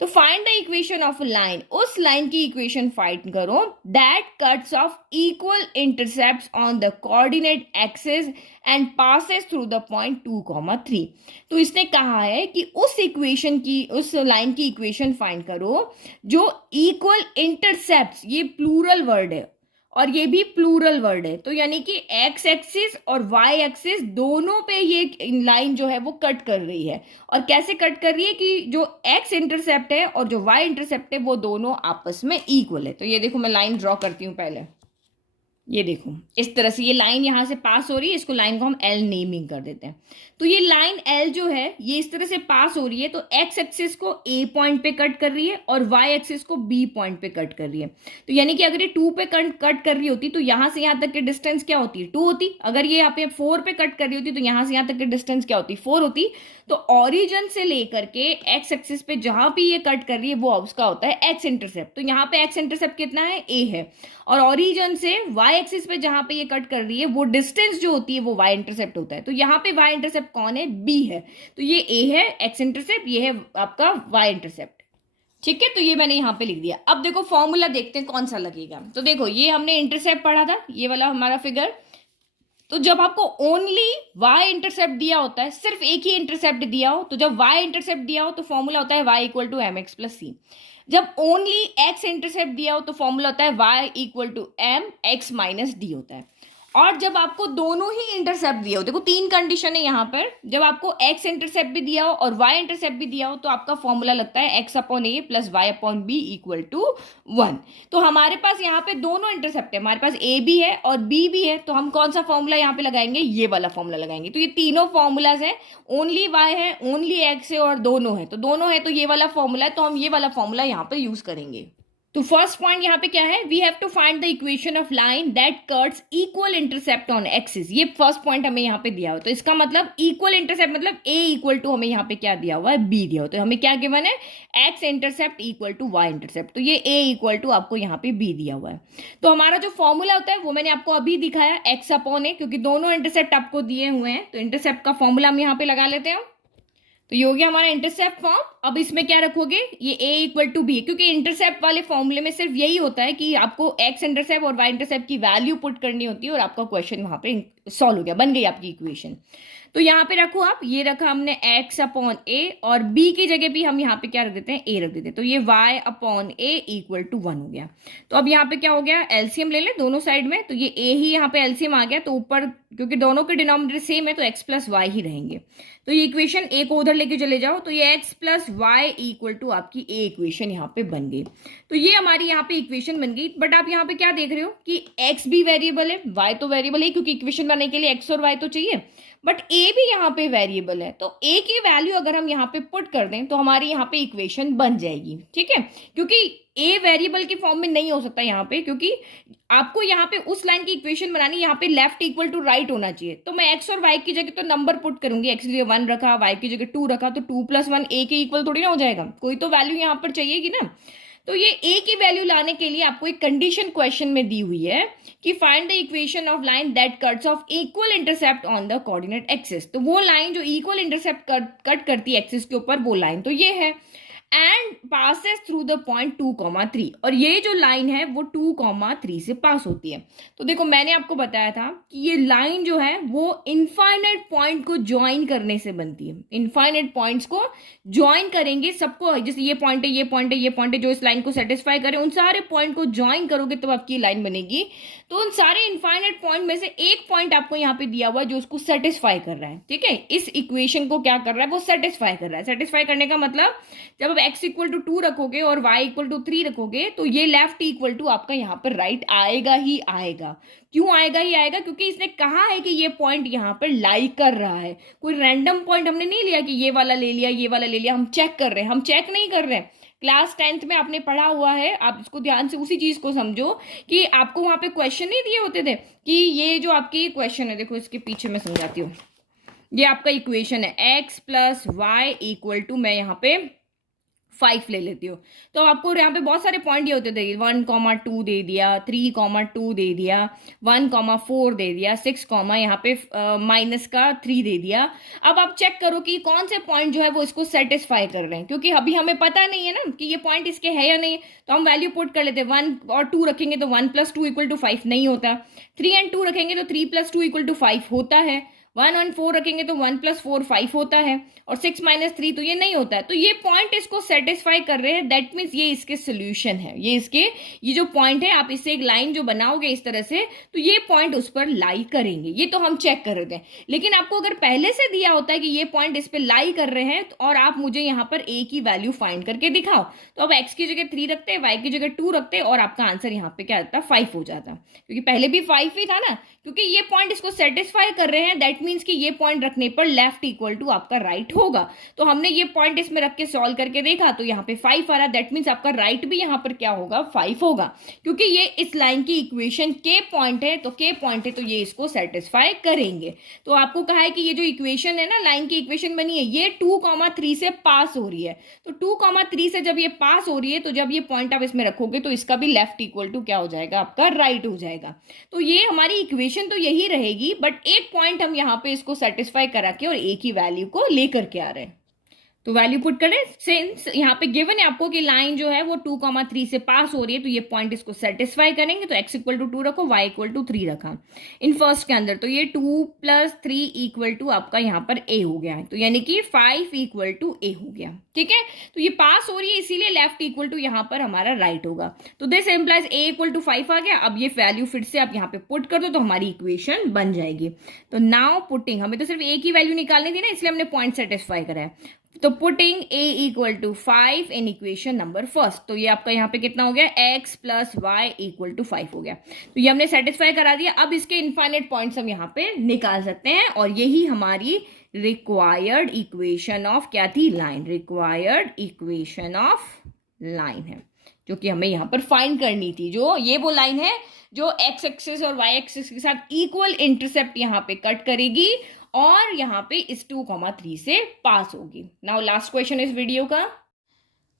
तो find the equation of line, उस लाइन की इक्वेशन फाइंड करो that cuts of equal intercepts on the coordinate axis and passes through the point 2,3। तो इसने कहा है कि उस इक्वेशन की, उस लाइन की इक्वेशन फाइंड करो जो इक्वल इंटरसेप्ट्स, ये प्लूरल वर्ड है और ये भी प्लूरल वर्ड है, तो यानी कि एक्स एक्सिस और वाई एक्सिस दोनों पे ये लाइन जो है वो कट कर रही है। और कैसे कट कर रही है कि जो एक्स इंटरसेप्ट है और जो वाई इंटरसेप्ट है वो दोनों आपस में इक्वल है। तो ये देखो मैं लाइन ड्रॉ करती हूँ पहले, ये देखो इस तरह से ये लाइन यहां से पास हो रही है, इसको लाइन को हम एल नेमिंग कर देते हैं। तो ये लाइन एल जो है ये इस तरह से पास हो रही है, तो एक्स एक्सिस को ए पॉइंट पे कट कर रही है और वाई एक्सिस को बी पॉइंट पे कट कर रही है। तो यानी कि अगर ये 2 पे कट कर रही होती तो यहां से यहां तक की डिस्टेंस क्या होती है, 2 होती। अगर ये यहाँ पे 4 पे कट कर रही होती तो यहां से यहां तक की डिस्टेंस क्या होती, 4 होती। तो ऑरिजन से लेकर के एक्स एक्सिस पे जहां भी ये कट कर रही है वो उसका होता है एक्स इंटरसेप्ट। तो यहाँ पे एक्स इंटरसेप्ट कितना है, ए है, और ऑरिजन से वाई एक्सिस पे जहां पे ये कट कर रही है वो डिस्टेंस जो होती है वो वाई इंटरसेप्ट होता है। तो यहाँ पे वाई इंटरसेप्ट कौन है, बी है। तो ये ए है एक्स इंटरसेप्ट, ये है आपका वाई इंटरसेप्ट। ठीक है, तो ये मैंने यहाँ पे लिख दिया। अब देखो फॉर्मूला देखते हैं कौन सा लगेगा। तो देखो ये हमने इंटरसेप्ट पढ़ा था, ये वाला हमारा फिगर। तो जब आपको ओनली वाई इंटरसेप्ट दिया होता है, सिर्फ एक ही इंटरसेप्ट दिया हो, तो जब वाई इंटरसेप्ट दिया हो तो फॉर्मूला होता है Y equal to M X plus C. जब ओनली एक्स इंटरसेप्ट दिया हो तो फॉर्मूला होता है Y equal to M x minus d होता है। और जब आपको दोनों ही इंटरसेप्ट दिया हो, देखो 3 कंडीशन है यहाँ पर, जब आपको एक्स इंटरसेप्ट भी दिया हो और वाई इंटरसेप्ट भी दिया हो तो आपका फॉर्मूला लगता है x upon a plus y upon b equal to 1। तो हमारे पास यहाँ पे दोनों इंटरसेप्ट है, हमारे पास ए भी है और बी भी है, तो हम कौन सा फॉर्मूला यहाँ पे लगाएंगे, ये वाला फॉर्मूला लगाएंगे। तो ये तीनों फॉर्मूलाज है, ओनली वाई है, ओनली एक्स है और दोनों है, तो दोनों है तो ये वाला फॉर्मूला है, तो हम ये वाला फॉर्मूला यहाँ पे यूज करेंगे। तो फर्स्ट पॉइंट यहाँ पे क्या है, we have to find the equation of line that cuts equal intercept on axis. ये फर्स्ट पॉइंट हमें यहाँ पे दिया हुआ, तो इसका मतलब इक्वल इंटरसेप्ट मतलब ए इक्वल टू हमें यहाँ पे क्या दिया हुआ है, बी दिया हुआ। तो हमें क्या गिवन है, x intercept equal to y intercept, तो ये ए इक्वल टू आपको यहाँ पे बी दिया हुआ है। तो हमारा जो फॉर्मूला होता है वो मैंने आपको अभी दिखाया, एक्स अपॉन ए, क्योंकि दोनों इंटरसेप्ट आपको दिए हुए हैं तो इंटरसेप्ट का फॉर्मूला हम यहाँ पे लगा लेते हैं। तो ये हो गया हमारा इंटरसेप्ट फॉर्म। अब इसमें क्या रखोगे, ये a इक्वल टू बी, क्योंकि इंटरसेप्ट वाले फॉर्मूले में सिर्फ यही होता है कि आपको x इंटरसेप्ट और y इंटरसेप्ट की वैल्यू पुट करनी होती है और आपका क्वेश्चन वहां पे सॉल्व हो गया, बन गई आपकी इक्वेशन। तो यहाँ पे रखो आप, ये रखा हमने x अपॉन a और b की जगह भी हम यहाँ पे क्या रख देते हैं, a रख देते हैं। तो ये y upon a equal to 1 हो गया। तो अब यहाँ पे क्या हो गया, एलसीएम ले ले दोनों साइड में, तो ये a ही यहाँ पे एलसीएम आ गया, तो ऊपर क्योंकि दोनों के डिनोमिनेटर सेम है तो x प्लस वाई ही रहेंगे। तो ये इक्वेशन a को उधर लेके चले जाओ, तो ये x plus y equal to आपकी a इक्वेशन यहाँ पे बन गई। तो ये हमारी यहाँ पे इक्वेशन बन गई। बट आप यहाँ पे क्या देख रहे हो कि x भी वेरिएबल है, y तो वेरिएबल है, क्योंकि इक्वेशन बनाने के लिए x और y तो चाहिए, बट a भी यहाँ पे वेरिएबल है। तो a की वैल्यू अगर हम यहाँ पे पुट कर दें तो हमारी यहाँ पे इक्वेशन बन जाएगी। ठीक है, क्योंकि a वेरिएबल के फॉर्म में नहीं हो सकता यहाँ पे, क्योंकि आपको यहाँ पे उस लाइन की इक्वेशन बनानी, यहाँ पे लेफ्ट इक्वल टू राइट होना चाहिए। तो मैं x और y की जगह तो नंबर पुट करूंगी, x की जगह 1 रखा, y की जगह 2 रखा, तो 2 प्लस 1 a के इक्वल थोड़ी ना हो जाएगा, कोई तो वैल्यू यहाँ पर चाहिएगी ना। तो ये a की वैल्यू लाने के लिए आपको एक कंडीशन क्वेश्चन में दी हुई है कि find the equation of line that cuts of equal intercept on the coordinate axis. तो वो लाइन जो इक्वल इंटरसेप्ट कट करती है एक्सिस के ऊपर, वो लाइन तो ये है। And passes through the point 2,3 और ये जो लाइन है वो 2,3 से पास होती है। तो देखो मैंने आपको बताया था कि ये लाइन जो है वो इनफाइनाइट पॉइंट को ज्वाइन करने से बनती है। इनफाइनाइट पॉइंट्स को ज्वाइन करेंगे सबको, जैसे ये पॉइंट है, ये पॉइंट है, ये पॉइंट है, जो इस लाइन को सेटिस्फाई करे उन सारे पॉइंट को ज्वाइन करोगे तब आपकी लाइन बनेगी। तो उन सारे इनफाइनाइट पॉइंट में से एक पॉइंट आपको यहाँ पे दिया हुआ है जो उसको सेटिस्फाई कर रहा है। ठीक है, इस इक्वेशन को क्या कर रहा है, वो सेटिस्फाई कर रहा है। सेटिस्फाई करने का मतलब जब आप x इक्वल टू 2 रखोगे और y इक्वल टू 3 रखोगे तो ये लेफ्ट इक्वल टू आपका यहाँ पर राइट आएगा ही आएगा। क्यों आएगा ही आएगा? क्योंकि इसने कहा है कि ये पॉइंट यहाँ पर लाई कर रहा है। कोई रैंडम पॉइंट हमने नहीं लिया कि ये वाला ले लिया, ये वाला ले लिया। हम चेक कर रहे हैं, हम चेक नहीं कर रहे हैं। क्लास 10th में आपने पढ़ा हुआ है, आप इसको ध्यान से उसी चीज को समझो कि आपको वहां पे क्वेश्चन नहीं दिए होते थे कि ये जो आपकी क्वेश्चन है, देखो इसके पीछे मैं समझाती हूँ। ये आपका इक्वेशन है x plus y equal to, मैं यहाँ पे 5 ले लेती हूँ। तो आपको यहाँ पे बहुत सारे पॉइंट ये होते थे, 1,2 दे दिया, 3,2 दे दिया, 1,4 दे दिया, 6, यहाँ पे माइनस का 3 दे दिया। अब आप चेक करो कि कौन से पॉइंट जो है वो इसको सेटिस्फाई कर रहे हैं, क्योंकि अभी हमें पता नहीं है ना कि ये पॉइंट इसके है या नहीं। तो हम वैल्यू पुट कर लेते हैं। 1 और 2 रखेंगे तो 1 + 2 = 5 नहीं होता। 3 और 2 रखेंगे तो 3 + 2 = 5 होता है। 1 और 4 रखेंगे तो 1 + 4 5 होता है, और 6 - 3 तो ये नहीं होता है। तो ये पॉइंट इसको सेटिस्फाई कर रहे हैं, दैट मीन्स ये इसके सोल्यूशन है। ये जो पॉइंट है, आप इससे एक लाइन जो बनाओगे इस तरह से, तो ये पॉइंट उस पर लाई करेंगे। ये तो हम चेक कर रहे थे। लेकिन आपको अगर पहले से दिया होता है कि ये पॉइंट इस पर लाई कर रहे हैं और आप मुझे यहाँ पर a की वैल्यू फाइंड करके दिखाओ, तो अब x की जगह 3 रखते, y की जगह 2 रखते और आपका आंसर यहाँ पे क्या आता, 5 हो जाता। क्योंकि पहले भी 5 ही था ना, क्योंकि ये पॉइंट इसको सेटिस्फाई कर रहे हैं, दैट मीन्स कि ये पॉइंट रखने पर लेफ्ट इक्वल टू आपका राइट होगा। तो हमने ये पॉइंट इसमें रख के सॉल्व करके देखा तो यहाँ पे 5 आ रहा, दैट मीन्स आपका राइट भी यहाँ पर क्या होगा, 5 होगा। क्योंकि ये इस लाइन की इक्वेशन के पॉइंट है, तो के पॉइंट है तो ये इसको सेटिस्फाई करेंगे। तो आपको कहा है कि ये जो इक्वेशन है ना, लाइन की इक्वेशन बनी है, ये 2,3 से पास हो रही है। तो 2,3 से जब ये पास हो रही है, तो जब ये पॉइंट आप इसमें रखोगे तो इसका भी लेफ्ट इक्वल टू क्या हो जाएगा, आपका राइट हो जाएगा। तो ये हमारी इक्वेशन तो यही रहेगी, बट एक पॉइंट हम यहाँ पे इसको सेटिस्फाई करा के और एक ही वैल्यू को लेकर के आ रहे हैं। तो वैल्यू पुट करें, सिंस यहाँ पे गिवन है आपको कि लाइन जो है वो 2,3 से पास हो रही है, तो ये पॉइंट इसको सेटिस्फाई करेंगे। तो x = 2 रखो, y = 3 रखा इन फर्स्ट के अंदर, तो ये 2 + 3 = आपका यहाँ पर a हो गया है। तो यानी कि 5 = a हो गया। ठीक है, तो ये पास हो रही है इसीलिए लेफ्ट इक्वल टू यहाँ पर हमारा राइट होगा। तो दिस इम्प्लाइज a = 5 आ गया। अब ये वैल्यू फिर से आप यहाँ पे पुट कर दो तो हमारी इक्वेशन बन जाएगी। तो नाउ पुटिंग, हमें तो सिर्फ a की वैल्यू निकालनी थी ना, इसलिए हमने पॉइंट सेटिस्फाई करा है। तो putting a = 5 in equation number first, तो ये आपका यहाँ पे कितना हो गया, x + y = 5 हो गया। तो ये हमने सेटिस्फाई करा दिया। अब इसके इनफाइनाइट पॉइंट्स हम यहाँ पे निकाल सकते हैं, और यही हमारी रिक्वायर्ड इक्वेशन ऑफ क्या थी, line. Required equation of line है जो कि हमें यहाँ पर फाइंड करनी थी। जो ये वो लाइन है जो x एक्सिस और y एक्सिस के साथ इक्वल इंटरसेप्ट यहाँ पे कट करेगी और यहाँ पे इस 2,3 से पास होगी। नाउ लास्ट क्वेश्चन इस वीडियो का।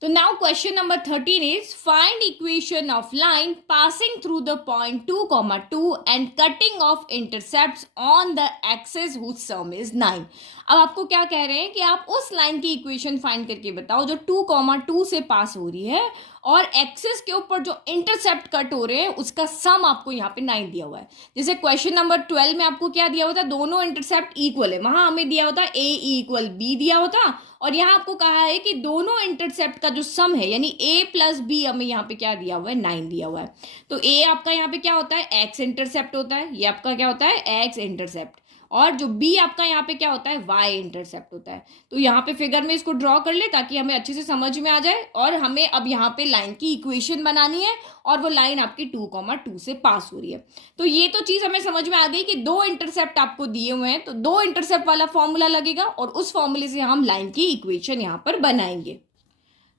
तो now question number 13 is find equation of line passing through the point 2,2 and cutting off intercepts on the axis whose sum is 9। अब आपको क्या कह रहे हैं कि आप उस लाइन की इक्वेशन फाइंड करके बताओ जो 2,2 से पास हो रही है और एक्सिस के ऊपर जो इंटरसेप्ट कट हो रहे हैं उसका सम आपको यहाँ पे 9 दिया हुआ है। जैसे क्वेश्चन नंबर 12 में आपको क्या दिया होता, दोनों इंटरसेप्ट इक्वल है, वहां हमें दिया होता a = b दिया होता, और यहाँ आपको कहा है कि दोनों इंटरसेप्ट का जो सम है यानी a + b, हमें यहाँ पे क्या दिया हुआ है, 9 दिया हुआ है। तो a आपका यहाँ पे क्या होता है, x इंटरसेप्ट होता है, ये आपका क्या होता है, x इंटरसेप्ट, और जो b आपका यहाँ पे क्या होता है, y इंटरसेप्ट होता है। तो यहाँ पे फिगर में इसको ड्रॉ कर ले ताकि हमें अच्छे से समझ में आ जाए। और हमें अब यहाँ पे लाइन की इक्वेशन बनानी है और वो लाइन आपकी 2,2 से पास हो रही है। तो ये तो चीज हमें समझ में आ गई कि दो इंटरसेप्ट आपको दिए हुए हैं, तो दो इंटरसेप्ट वाला फॉर्मूला लगेगा और उस फॉर्मूले से हम लाइन की इक्वेशन यहाँ पर बनाएंगे।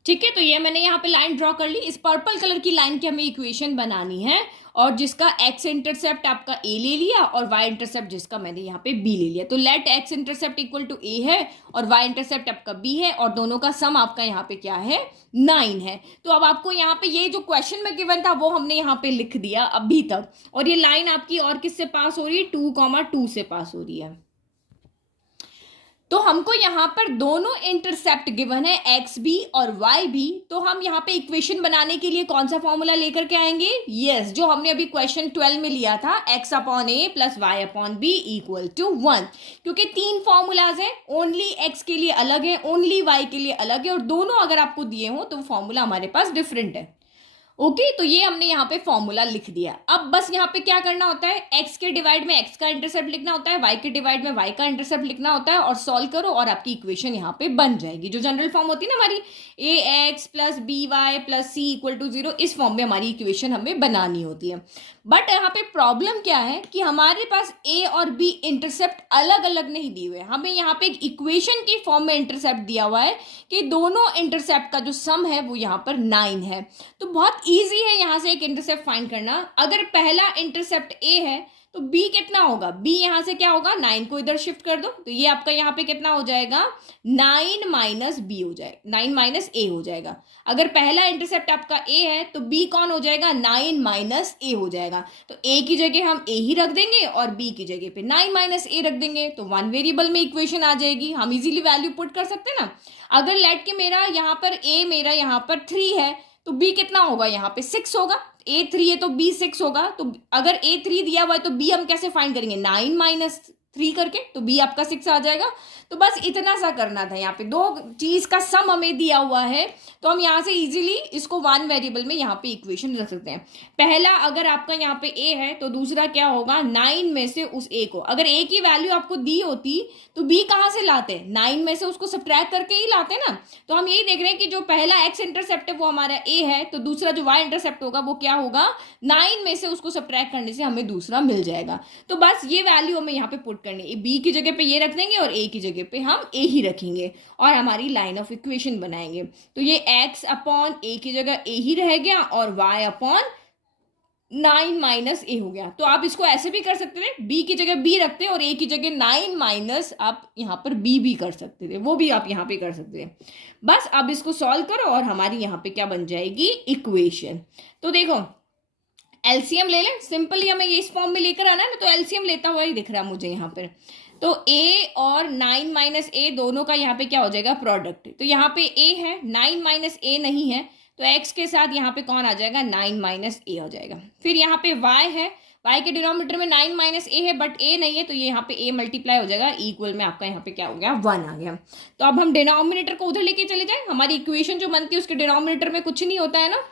ठीक है, तो ये मैंने यहाँ पे लाइन ड्रॉ कर ली। इस पर्पल कलर की लाइन की हमें इक्वेशन बनानी है, और जिसका x इंटरसेप्ट आपका a ले लिया और y इंटरसेप्ट जिसका मैंने यहाँ पे b ले लिया। तो लेट x इंटरसेप्ट = a है और y इंटरसेप्ट आपका b है, और दोनों का सम आपका यहाँ पे क्या है, 9 है। तो अब आपको यहाँ पे ये जो क्वेश्चन में गिवन था वो हमने यहाँ पे लिख दिया अभी तक, और ये लाइन आपकी और किससे पास हो रही है, 2,2 से पास हो रही है। तो हमको यहाँ पर दोनों इंटरसेप्ट गिवन है एक्स भी और वाई भी, तो हम यहाँ पे इक्वेशन बनाने के लिए कौन सा फॉर्मूला लेकर के आएंगे? यस, जो हमने अभी क्वेश्चन 12 में लिया था, x upon a plus y upon b equal to 1। क्योंकि 3 फॉर्मूलाज हैं, ओनली एक्स के लिए अलग है, ओनली वाई के लिए अलग है, और दोनों अगर आपको दिए हो तो फॉर्मूला हमारे पास डिफरेंट है। ओके तो ये हमने यहाँ पे फॉर्मूला लिख दिया। अब बस यहाँ पे क्या करना होता है, एक्स के डिवाइड में एक्स का इंटरसेप्ट लिखना होता है, वाई के डिवाइड में वाई का इंटरसेप्ट लिखना होता है, और सॉल्व करो और आपकी इक्वेशन यहाँ पे बन जाएगी। जो जनरल फॉर्म होती है ना हमारी, A X plus B Y plus C equal to 0, इस फॉर्म में हमारी इक्वेशन हमें बनानी होती है। बट यहाँ पे प्रॉब्लम क्या है कि हमारे पास ए और बी इंटरसेप्ट अलग अलग नहीं दिए हुए, हमें यहाँ पे एक इक्वेशन की फॉर्म में इंटरसेप्ट दिया हुआ है कि दोनों इंटरसेप्ट का जो सम है वो यहाँ पर 9 है। तो बहुत ईजी है यहाँ से एक इंटरसेप्ट फाइंड करना। अगर पहला इंटरसेप्ट ए है तो बी कितना होगा, बी यहाँ से क्या होगा, 9 को इधर शिफ्ट कर दो, तो ये आपका यहाँ पे कितना हो जाएगा, 9 माइनस बी हो जाएगा, 9 माइनस ए हो जाएगा। अगर पहला इंटरसेप्ट आपका ए है तो बी कौन हो जाएगा, 9 माइनस ए हो जाएगा। तो ए की जगह हम ए ही रख देंगे और बी की जगह पे 9 माइनस ए रख देंगे, तो 1 वेरिएबल में इक्वेशन आ जाएगी। हम इजीली वैल्यू पुट कर सकते हैं ना। अगर लेट के मेरा यहाँ पर ए मेरा यहाँ पर 3 है तो बी कितना होगा, यहाँ पे 6 होगा। ए 3 है तो बी 6 होगा। तो अगर ए 3 दिया हुआ है तो बी हम कैसे फाइंड करेंगे, 9 माइनस 3 करके, तो बी आपका 6 आ जाएगा। तो बस इतना सा करना था। यहाँ पे दो चीज का सम हमें दिया हुआ है, तो हम यहाँ से इजीली इसको 1 वेरिएबल में यहाँ पे इक्वेशन रख सकते हैं। पहला अगर आपका यहाँ पे ए है तो दूसरा क्या होगा, 9 में से उस ए को, अगर ए की वैल्यू आपको दी होती तो बी कहाँ से लाते, 9 में से उसको सब्ट्रैक्ट करके ही लाते ना। तो हम यही देख रहे हैं कि जो पहला एक्स इंटरसेप्ट है वो हमारा ए है, तो दूसरा जो वाई इंटरसेप्ट होगा वो क्या होगा, 9 में से उसको सब्ट्रैक्ट करने से हमें दूसरा मिल जाएगा। तो बस ये वैल्यू हमें यहाँ पे पुट करनी है, बी की जगह पे ये रख देंगे और ए की जगह पे हम ए ही रखेंगे और हमारी लाइन ऑफ इक्वेशन बनाएंगे। तो ये एक्स अपॉन ए की जगह ए ही रह गया और वाई अपॉन 9 माइनस ए हो गया। तो आप इसको ऐसे भी कर सकते थे, बी की जगह बी रखते और ए की जगह 9 माइनस आप यहाँ पर बी भी कर सकते थे, वो भी आप यहाँ पे कर सकते थे। बस अब इसको सॉल्व करो और हमारी यहाँ पे क्या बन जाएगी, इक्वेशन। तो देखो एलसीएम ले लें, सिंपली हमें ये इस फॉर्म में लेकर आना है ना, तो एलसीएम लेता हुआ ही दिख रहा है मुझे यहाँ पर। तो ए और 9 माइनस ए दोनों का यहाँ पे क्या हो जाएगा, प्रोडक्ट। तो यहाँ पे ए है, 9 माइनस ए नहीं है, तो एक्स के साथ यहाँ पे कौन आ जाएगा, 9 माइनस ए हो जाएगा। फिर यहाँ पे वाई है, वाई के डिनोमिनेटर में 9 माइनस ए है बट ए नहीं है, तो ये यहाँ पे ए मल्टीप्लाई हो जाएगा, इक्वल में आपका यहाँ पे क्या हो गया, 1 आ गया। तो अब हम डिनोमिनेटर को उधर लेके चले जाए, हमारी इक्वेशन जो बनती है उसके डिनोमिनेटर में कुछ नहीं होता है ना,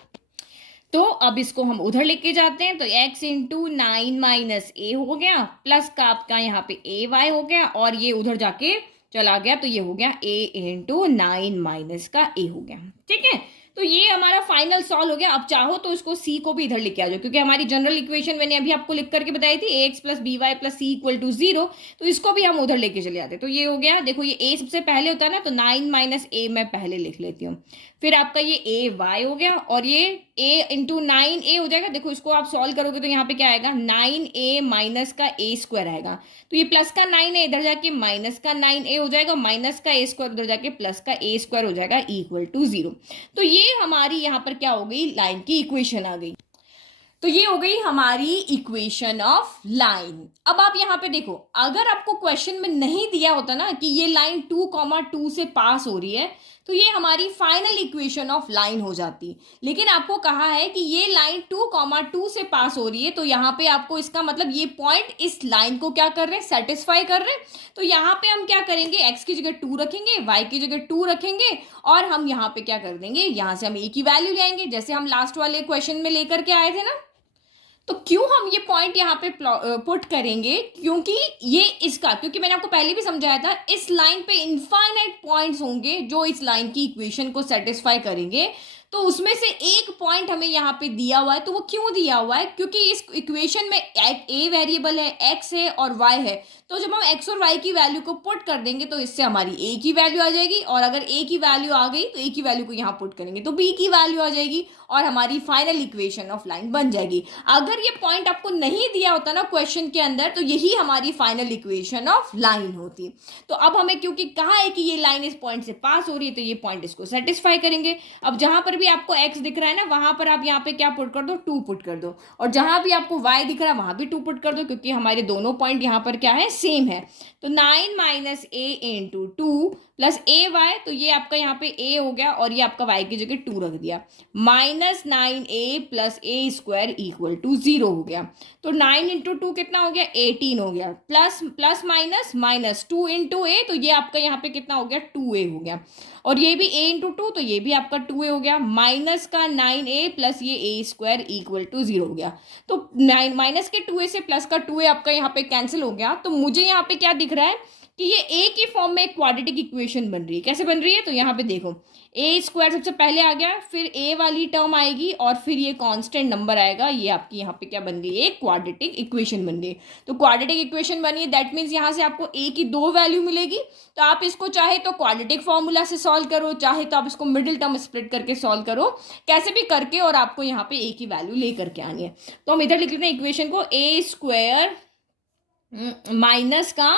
तो अब इसको हम उधर लेके जाते हैं। तो x इंटू 9 माइनस ए हो गया, प्लस का आपका यहाँ पे ए वाई हो गया, और ये उधर जाके चला गया, तो ये हो गया a इंटू 9 माइनस का ए हो गया। ठीक है, तो ये हमारा फाइनल सॉल्व हो गया। अब चाहो तो इसको c को भी इधर लेके आ जाओ, क्योंकि हमारी जनरल इक्वेशन मैंने अभी आपको लिख करके बताई थी, ax plus B Y plus C equal to 0, तो इसको भी हम उधर लेके चले आते। तो ये हो गया, देखो ये a सबसे पहले होता है ना, तो 9 माइनस ए मैं पहले लिख लेती हूँ। फिर आपका ये ए वाई हो गया और ये a इंटू 9 ए हो जाएगा। देखो इसको आप सॉल्व करोगे तो यहाँ पे क्या आएगा, 9a माइनस का ए स्क्वायर आएगा। तो ये प्लस का 9 है, इधर जाके माइनस का 9a हो जाएगा, माइनस का ए स्क्वायर उधर जाके प्लस का ए स्क्वायर हो जाएगा इक्वल टू 0। तो ये हमारी यहाँ पर क्या हो गई, लाइन की इक्वेशन आ गई। तो ये हो गई हमारी इक्वेशन ऑफ लाइन। अब आप यहाँ पे देखो, अगर आपको क्वेश्चन में नहीं दिया होता ना कि ये लाइन 2,2 से पास हो रही है, तो ये हमारी फाइनल इक्वेशन ऑफ लाइन हो जाती। लेकिन आपको कहा है कि ये लाइन 2,2 से पास हो रही है, तो यहाँ पे आपको इसका मतलब ये पॉइंट इस लाइन को क्या कर रहे हैं, सेटिस्फाई कर रहे हैं। तो यहाँ पे हम क्या करेंगे, x की जगह 2 रखेंगे, y की जगह 2 रखेंगे, और हम यहाँ पे क्या कर देंगे, यहाँ से हम a की वैल्यू ले आएंगे, जैसे हम लास्ट वाले क्वेश्चन में लेकर के आए थे ना। तो क्यों हम ये पॉइंट यहाँ पे पुट करेंगे, क्योंकि ये इसका, क्योंकि मैंने आपको पहले भी समझाया था, इस लाइन पे इनफाइनाइट पॉइंट्स होंगे जो इस लाइन की इक्वेशन को सेटिस्फाई करेंगे। तो उसमें से एक पॉइंट हमें यहाँ पे दिया हुआ है। तो वो क्यों दिया हुआ है, क्योंकि इस इक्वेशन में a वेरिएबल है, x है और y है। तो जब हम x और y की वैल्यू को पुट कर देंगे तो इससे हमारी a की वैल्यू आ जाएगी, और अगर a की वैल्यू आ गई तो a की वैल्यू को यहाँ पुट करेंगे तो b की वैल्यू आ जाएगी, और हमारी फाइनल इक्वेशन ऑफ लाइन बन जाएगी। अगर ये पॉइंट आपको नहीं दिया होता ना क्वेश्चन के अंदर, तो यही हमारी फाइनल इक्वेशन ऑफ लाइन होती। तो अब हमें क्योंकि कहा है कि ये लाइन इस पॉइंट से पास हो रही है, तो ये पॉइंट इसको सेटिस्फाई करेंगे। अब जहां पर भी भी आपको x दिख रहा है ना, वहां पर आप यहाँ पे क्या पुट कर दो, 2 पुट कर दो, और जहां भी आपको y दिख रहा है वहां भी 2 पुट कर दो, क्योंकि हमारे दोनों पॉइंट यहाँ पर क्या है, सेम है। तो 9 माइनस ए इंटू 2 प्लस ए वाई, तो ये आपका यहाँ पे a हो गया और ये आपका y की जगह 2 रख दिया, minus 9a plus a square equal to 0 हो गया। तो 9 इंटू 2 कितना हो गया, 18 हो गया, plus plus minus minus 2 into A, तो ये आपका यहाँ पे कितना हो गया, 2a हो गया, और ये भी a इंटू 2, तो ये भी आपका 2a हो गया, माइनस का 9a प्लस ये ए स्क्वायर इक्वल टू 0 हो गया। तो माइनस के 2a से प्लस का 2a आपका यहाँ पे कैंसिल हो गया। तो मुझे यहाँ पे क्या दिख रहा है कि ये a की फॉर्म में एक क्वाड्रेटिक इक्वेशन बन रही है। कैसे बन रही है, तो यहाँ पे देखो, ए स्क्वायर सबसे पहले आ गया, फिर ए वाली टर्म आएगी और फिर ये कांस्टेंट नंबर आएगा, ये आपकी यहाँ पे क्या बन गई, एक क्वाड्रेटिक इक्वेशन बन गई। तो क्वाड्रेटिक इक्वेशन बनी है, दैट मीन्स यहाँ से आपको ए की 2 वैल्यू मिलेगी। तो आप इसको चाहे तो क्वाड्रेटिक फॉर्मूला से सॉल्व करो, चाहे तो आप इसको मिडिल टर्म स्प्लिट करके सॉल्व करो, कैसे भी करके, और आपको यहाँ पे ए की वैल्यू लेकर के आनी है। तो हम इधर लिख लेते हैं इक्वेशन को, ए स्क्वायर माइनस का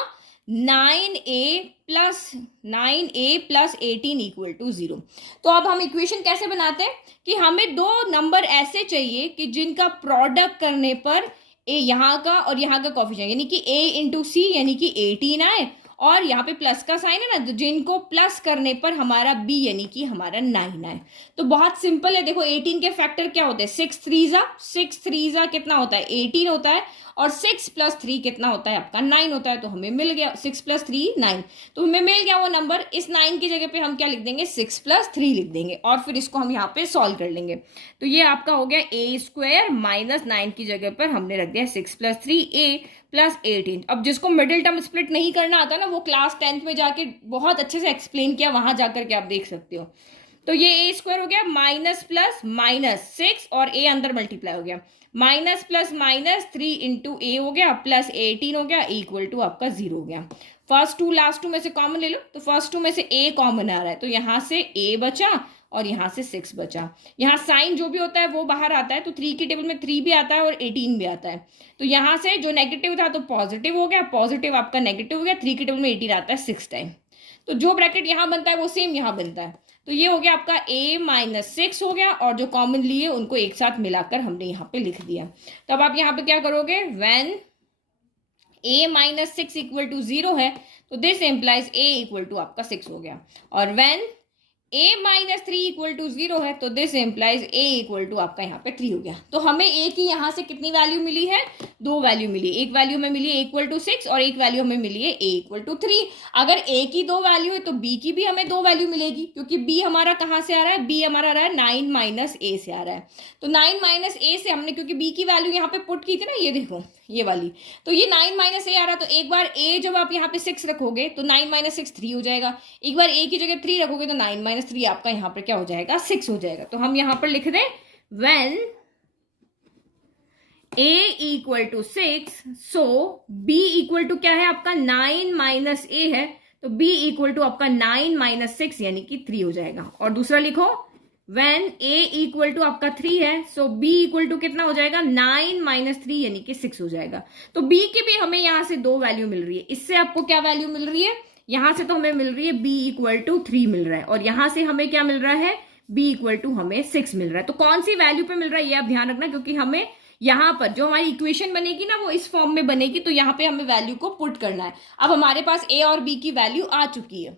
9a प्लस 18 इक्वल टू 0। तो अब हम इक्वेशन कैसे बनाते हैं कि हमें दो नंबर ऐसे चाहिए कि जिनका प्रोडक्ट करने पर ए यहाँ का और यहाँ का कोफिशिएंट यानी कि a इंटू सी यानी कि 18 आए, और यहाँ पे प्लस का साइन है ना, तो जिनको प्लस करने पर हमारा b यानी कि हमारा 9 आए। तो बहुत सिंपल है, देखो 18 के फैक्टर क्या होते हैं, 6 3 जा कितना होता है, 18 होता है, और 6 प्लस 3 कितना होता है आपका, 9 होता है। तो हमें मिल गया 6 प्लस 3 9, तो हमें मिल गया वो नंबर। इस 9 की जगह पे हम क्या लिख देंगे, 6 प्लस 3 लिख देंगे, और फिर इसको हम यहाँ पे सॉल्व कर लेंगे। तो ये आपका हो गया ए स्क्वायर माइनस 9 की जगह पर हमने रख दिया 6 प्लस 3 ए प्लस 18। अब जिसको मिडिल टर्म स्प्लिट नहीं करना आता ना, वो क्लास 10th में जाके बहुत अच्छे से एक्सप्लेन किया, वहां जाकर के आप देख सकते हो। तो ये ए स्क्वायर हो गया माइनस प्लस माइनस 6 और ए अंदर मल्टीप्लाई हो गया, माइनस प्लस माइनस 3 इंटू ए हो गया प्लस 18 हो गया इक्वल टू आपका 0 हो गया। फर्स्ट टू लास्ट टू में से कॉमन ले लो, तो फर्स्ट टू में से ए कॉमन आ रहा है, तो यहाँ से ए बचा और यहाँ से 6 बचा। यहाँ साइन जो भी होता है वो बाहर आता है, तो 3 की टेबल में 3 भी आता है और 18 भी आता है। तो यहाँ से जो नेगेटिव था तो पॉजिटिव हो गया, पॉजिटिव आपका नेगेटिव हो गया, 3 की टेबल में 18 आता है 6 टाइम। तो जो ब्रैकेट यहाँ बनता है वो सेम यहाँ बनता है। तो ये हो गया आपका a माइनस 6 हो गया, और जो कॉमन लिए उनको एक साथ मिलाकर हमने यहाँ पे लिख दिया। तो अब आप यहाँ पे क्या करोगे, when a minus 6 equal to 0 है, तो this implies a equal to आपका 6 हो गया, और when a minus 3 equal to 0 है, तो this implies a equal to आपका यहाँ पे 3 हो गया। तो हमें a की यहाँ से कितनी वैल्यू मिली है, 2 वैल्यू मिली, एक वैल्यू में मिली a इक्वल टू 6 और एक वैल्यू हमें मिली है a इक्वल टू 3। अगर a की 2 वैल्यू है तो b की भी हमें 2 वैल्यू मिलेगी, क्योंकि b हमारा कहाँ से आ रहा है, b हमारा आ रहा है 9 माइनस a से आ रहा है। तो 9 माइनस a से हमने, क्योंकि b की वैल्यू यहाँ पे पुट की थी ना, ये देखो ये वाली, तो ये 9 माइनस a आ रहा, तो एक बार a जब आप यहाँ पे 6 रखोगे तो 9 माइनस 6 3 हो जाएगा, एक बार a की जगह 3 रखोगे तो 9 माइनस 3 आपका यहाँ पर क्या हो जाएगा, 6 हो जाएगा। तो हम यहाँ पर लिख दें when a equal to 6, so b equal to क्या है आपका 9 माइनस a है, तो b इक्वल टू आपका 9 माइनस 6 यानी कि 3 हो जाएगा। और दूसरा लिखो व्हेन a इक्वल टू आपका 3 है, सो b इक्वल टू कितना हो जाएगा, 9 माइनस 3 यानी कि 6 हो जाएगा। तो b की भी हमें यहाँ से 2 वैल्यू मिल रही है। इससे आपको क्या वैल्यू मिल रही है, यहाँ से तो हमें मिल रही है b इक्वल टू 3 मिल रहा है, और यहाँ से हमें क्या मिल रहा है, b इक्वल टू हमें 6 मिल रहा है। तो कौन सी वैल्यू पे मिल रहा है ये आप ध्यान रखना, क्योंकि हमें यहाँ पर जो हमारी इक्वेशन बनेगी ना वो इस फॉर्म में बनेगी, तो यहाँ पे हमें वैल्यू को पुट करना है। अब हमारे पास a और b की वैल्यू आ चुकी है,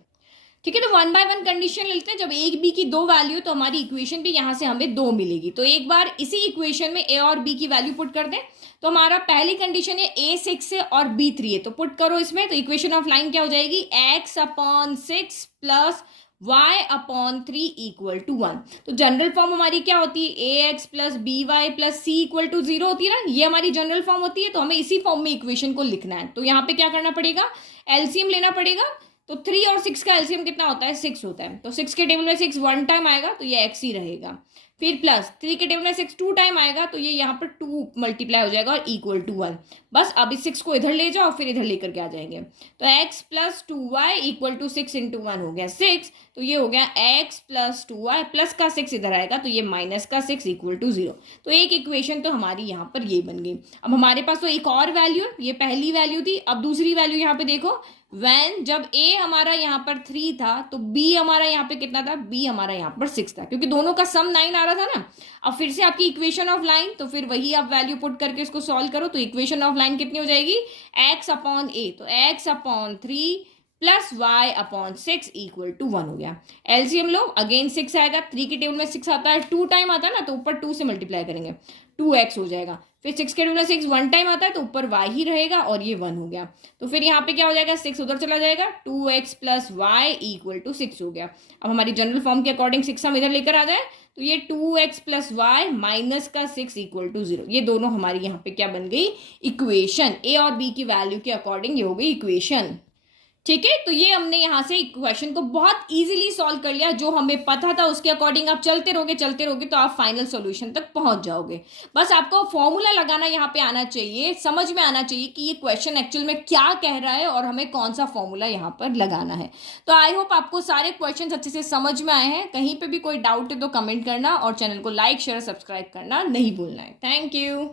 ठीक है। तो 1 बाय 1 कंडीशन लेते हैं, जब a b की 2 वैल्यू तो हमारी इक्वेशन भी यहाँ से हमें 2 मिलेगी। तो एक बार इसी इक्वेशन में a और b की वैल्यू पुट कर दें, तो हमारा पहली कंडीशन है a 6 है और b 3 है, तो पुट करो इसमें। तो इक्वेशन ऑफ लाइन क्या हो जाएगी, x upon 6 plus y upon 3 equal to 1। तो जनरल फॉर्म हमारी क्या होती है, ax plus by plus c equal to 0 होती है ना, ये हमारी जनरल फॉर्म होती है। तो हमें इसी फॉर्म में इक्वेशन को लिखना है। तो यहाँ पे क्या करना पड़ेगा, एलसीएम लेना पड़ेगा। तो 3 और 6 का एलसीएम कितना होता है, 6 होता है। तो 6 के टेबल में 6 1 टाइम आएगा, तो ये x ही रहेगा। फिर प्लस 3 के टेबल में 6 2 टाइम आएगा, तो ये यहाँ पर 2 मल्टीप्लाई हो जाएगा और इक्वल टू 1। बस अब इस 6 को इधर ले जाओ, फिर इधर लेकर के आ जाएंगे। तो x plus 2y equal to 6 into 1 हो गया 6, तो ये हो गया x प्लस 2y प्लस का 6 इधर आएगा, तो ये माइनस का 6 इक्वल टू 0। तो एक इक्वेशन तो हमारी यहाँ पर ये बन गई। अब हमारे पास तो एक और वैल्यू है, ये पहली वैल्यू थी। अब दूसरी वैल्यू यहाँ पे देखो, व्हेन जब a हमारा यहाँ पर 3 था तो b हमारा यहाँ पे कितना था, b हमारा यहाँ पर 6 था, क्योंकि दोनों का सम 9 आ रहा था ना। अब फिर से आपकी इक्वेशन ऑफ लाइन, तो फिर वही आप वैल्यू पुट करके इसको सॉल्व करो, तो इक्वेशन ऑफ लाइन कितनी हो जाएगी, x अपॉन a, तो x upon 3 plus y upon 6 equal to 1 हो गया। एलसीएम लो, अगेन 6 आएगा, 3 के टेबल में 6 आता है, 2 टाइम आता है ना, तो ऊपर 2 से मल्टीप्लाई करेंगे, 2x हो जाएगा। फिर 6 के टेबल में 6 1 टाइम आता है, तो ऊपर y ही रहेगा और ये 1 हो गया। तो फिर यहाँ पे क्या हो जाएगा, 6 उधर चला जाएगा, 2x plus y equal to 6 हो गया। अब हमारी जनरल फॉर्म के अकॉर्डिंग 6 हम इधर लेकर आ जाए, तो ये 2x प्लस वाई माइनस का 6 इक्वल टू 0, ये दोनों हमारी यहाँ पे क्या बन गई, इक्वेशन। ए और बी की वैल्यू के अकॉर्डिंग ये हो गई इक्वेशन। ठीक है, तो ये हमने यहाँ से क्वेश्चन को बहुत इजीली सॉल्व कर लिया, जो हमें पता था उसके अकॉर्डिंग आप चलते रहोगे तो आप फाइनल सॉल्यूशन तक पहुंच जाओगे। बस आपको फॉर्मूला लगाना यहाँ पे आना चाहिए, समझ में आना चाहिए कि ये क्वेश्चन एक्चुअल में क्या कह रहा है और हमें कौन सा फॉर्मूला यहाँ पर लगाना है। तो आई होप आपको सारे क्वेश्चन अच्छे से समझ में आए हैं। कहीं पर भी कोई डाउट है तो कमेंट करना, और चैनल को लाइक शेयर सब्सक्राइब करना नहीं भूलना है। Thank you.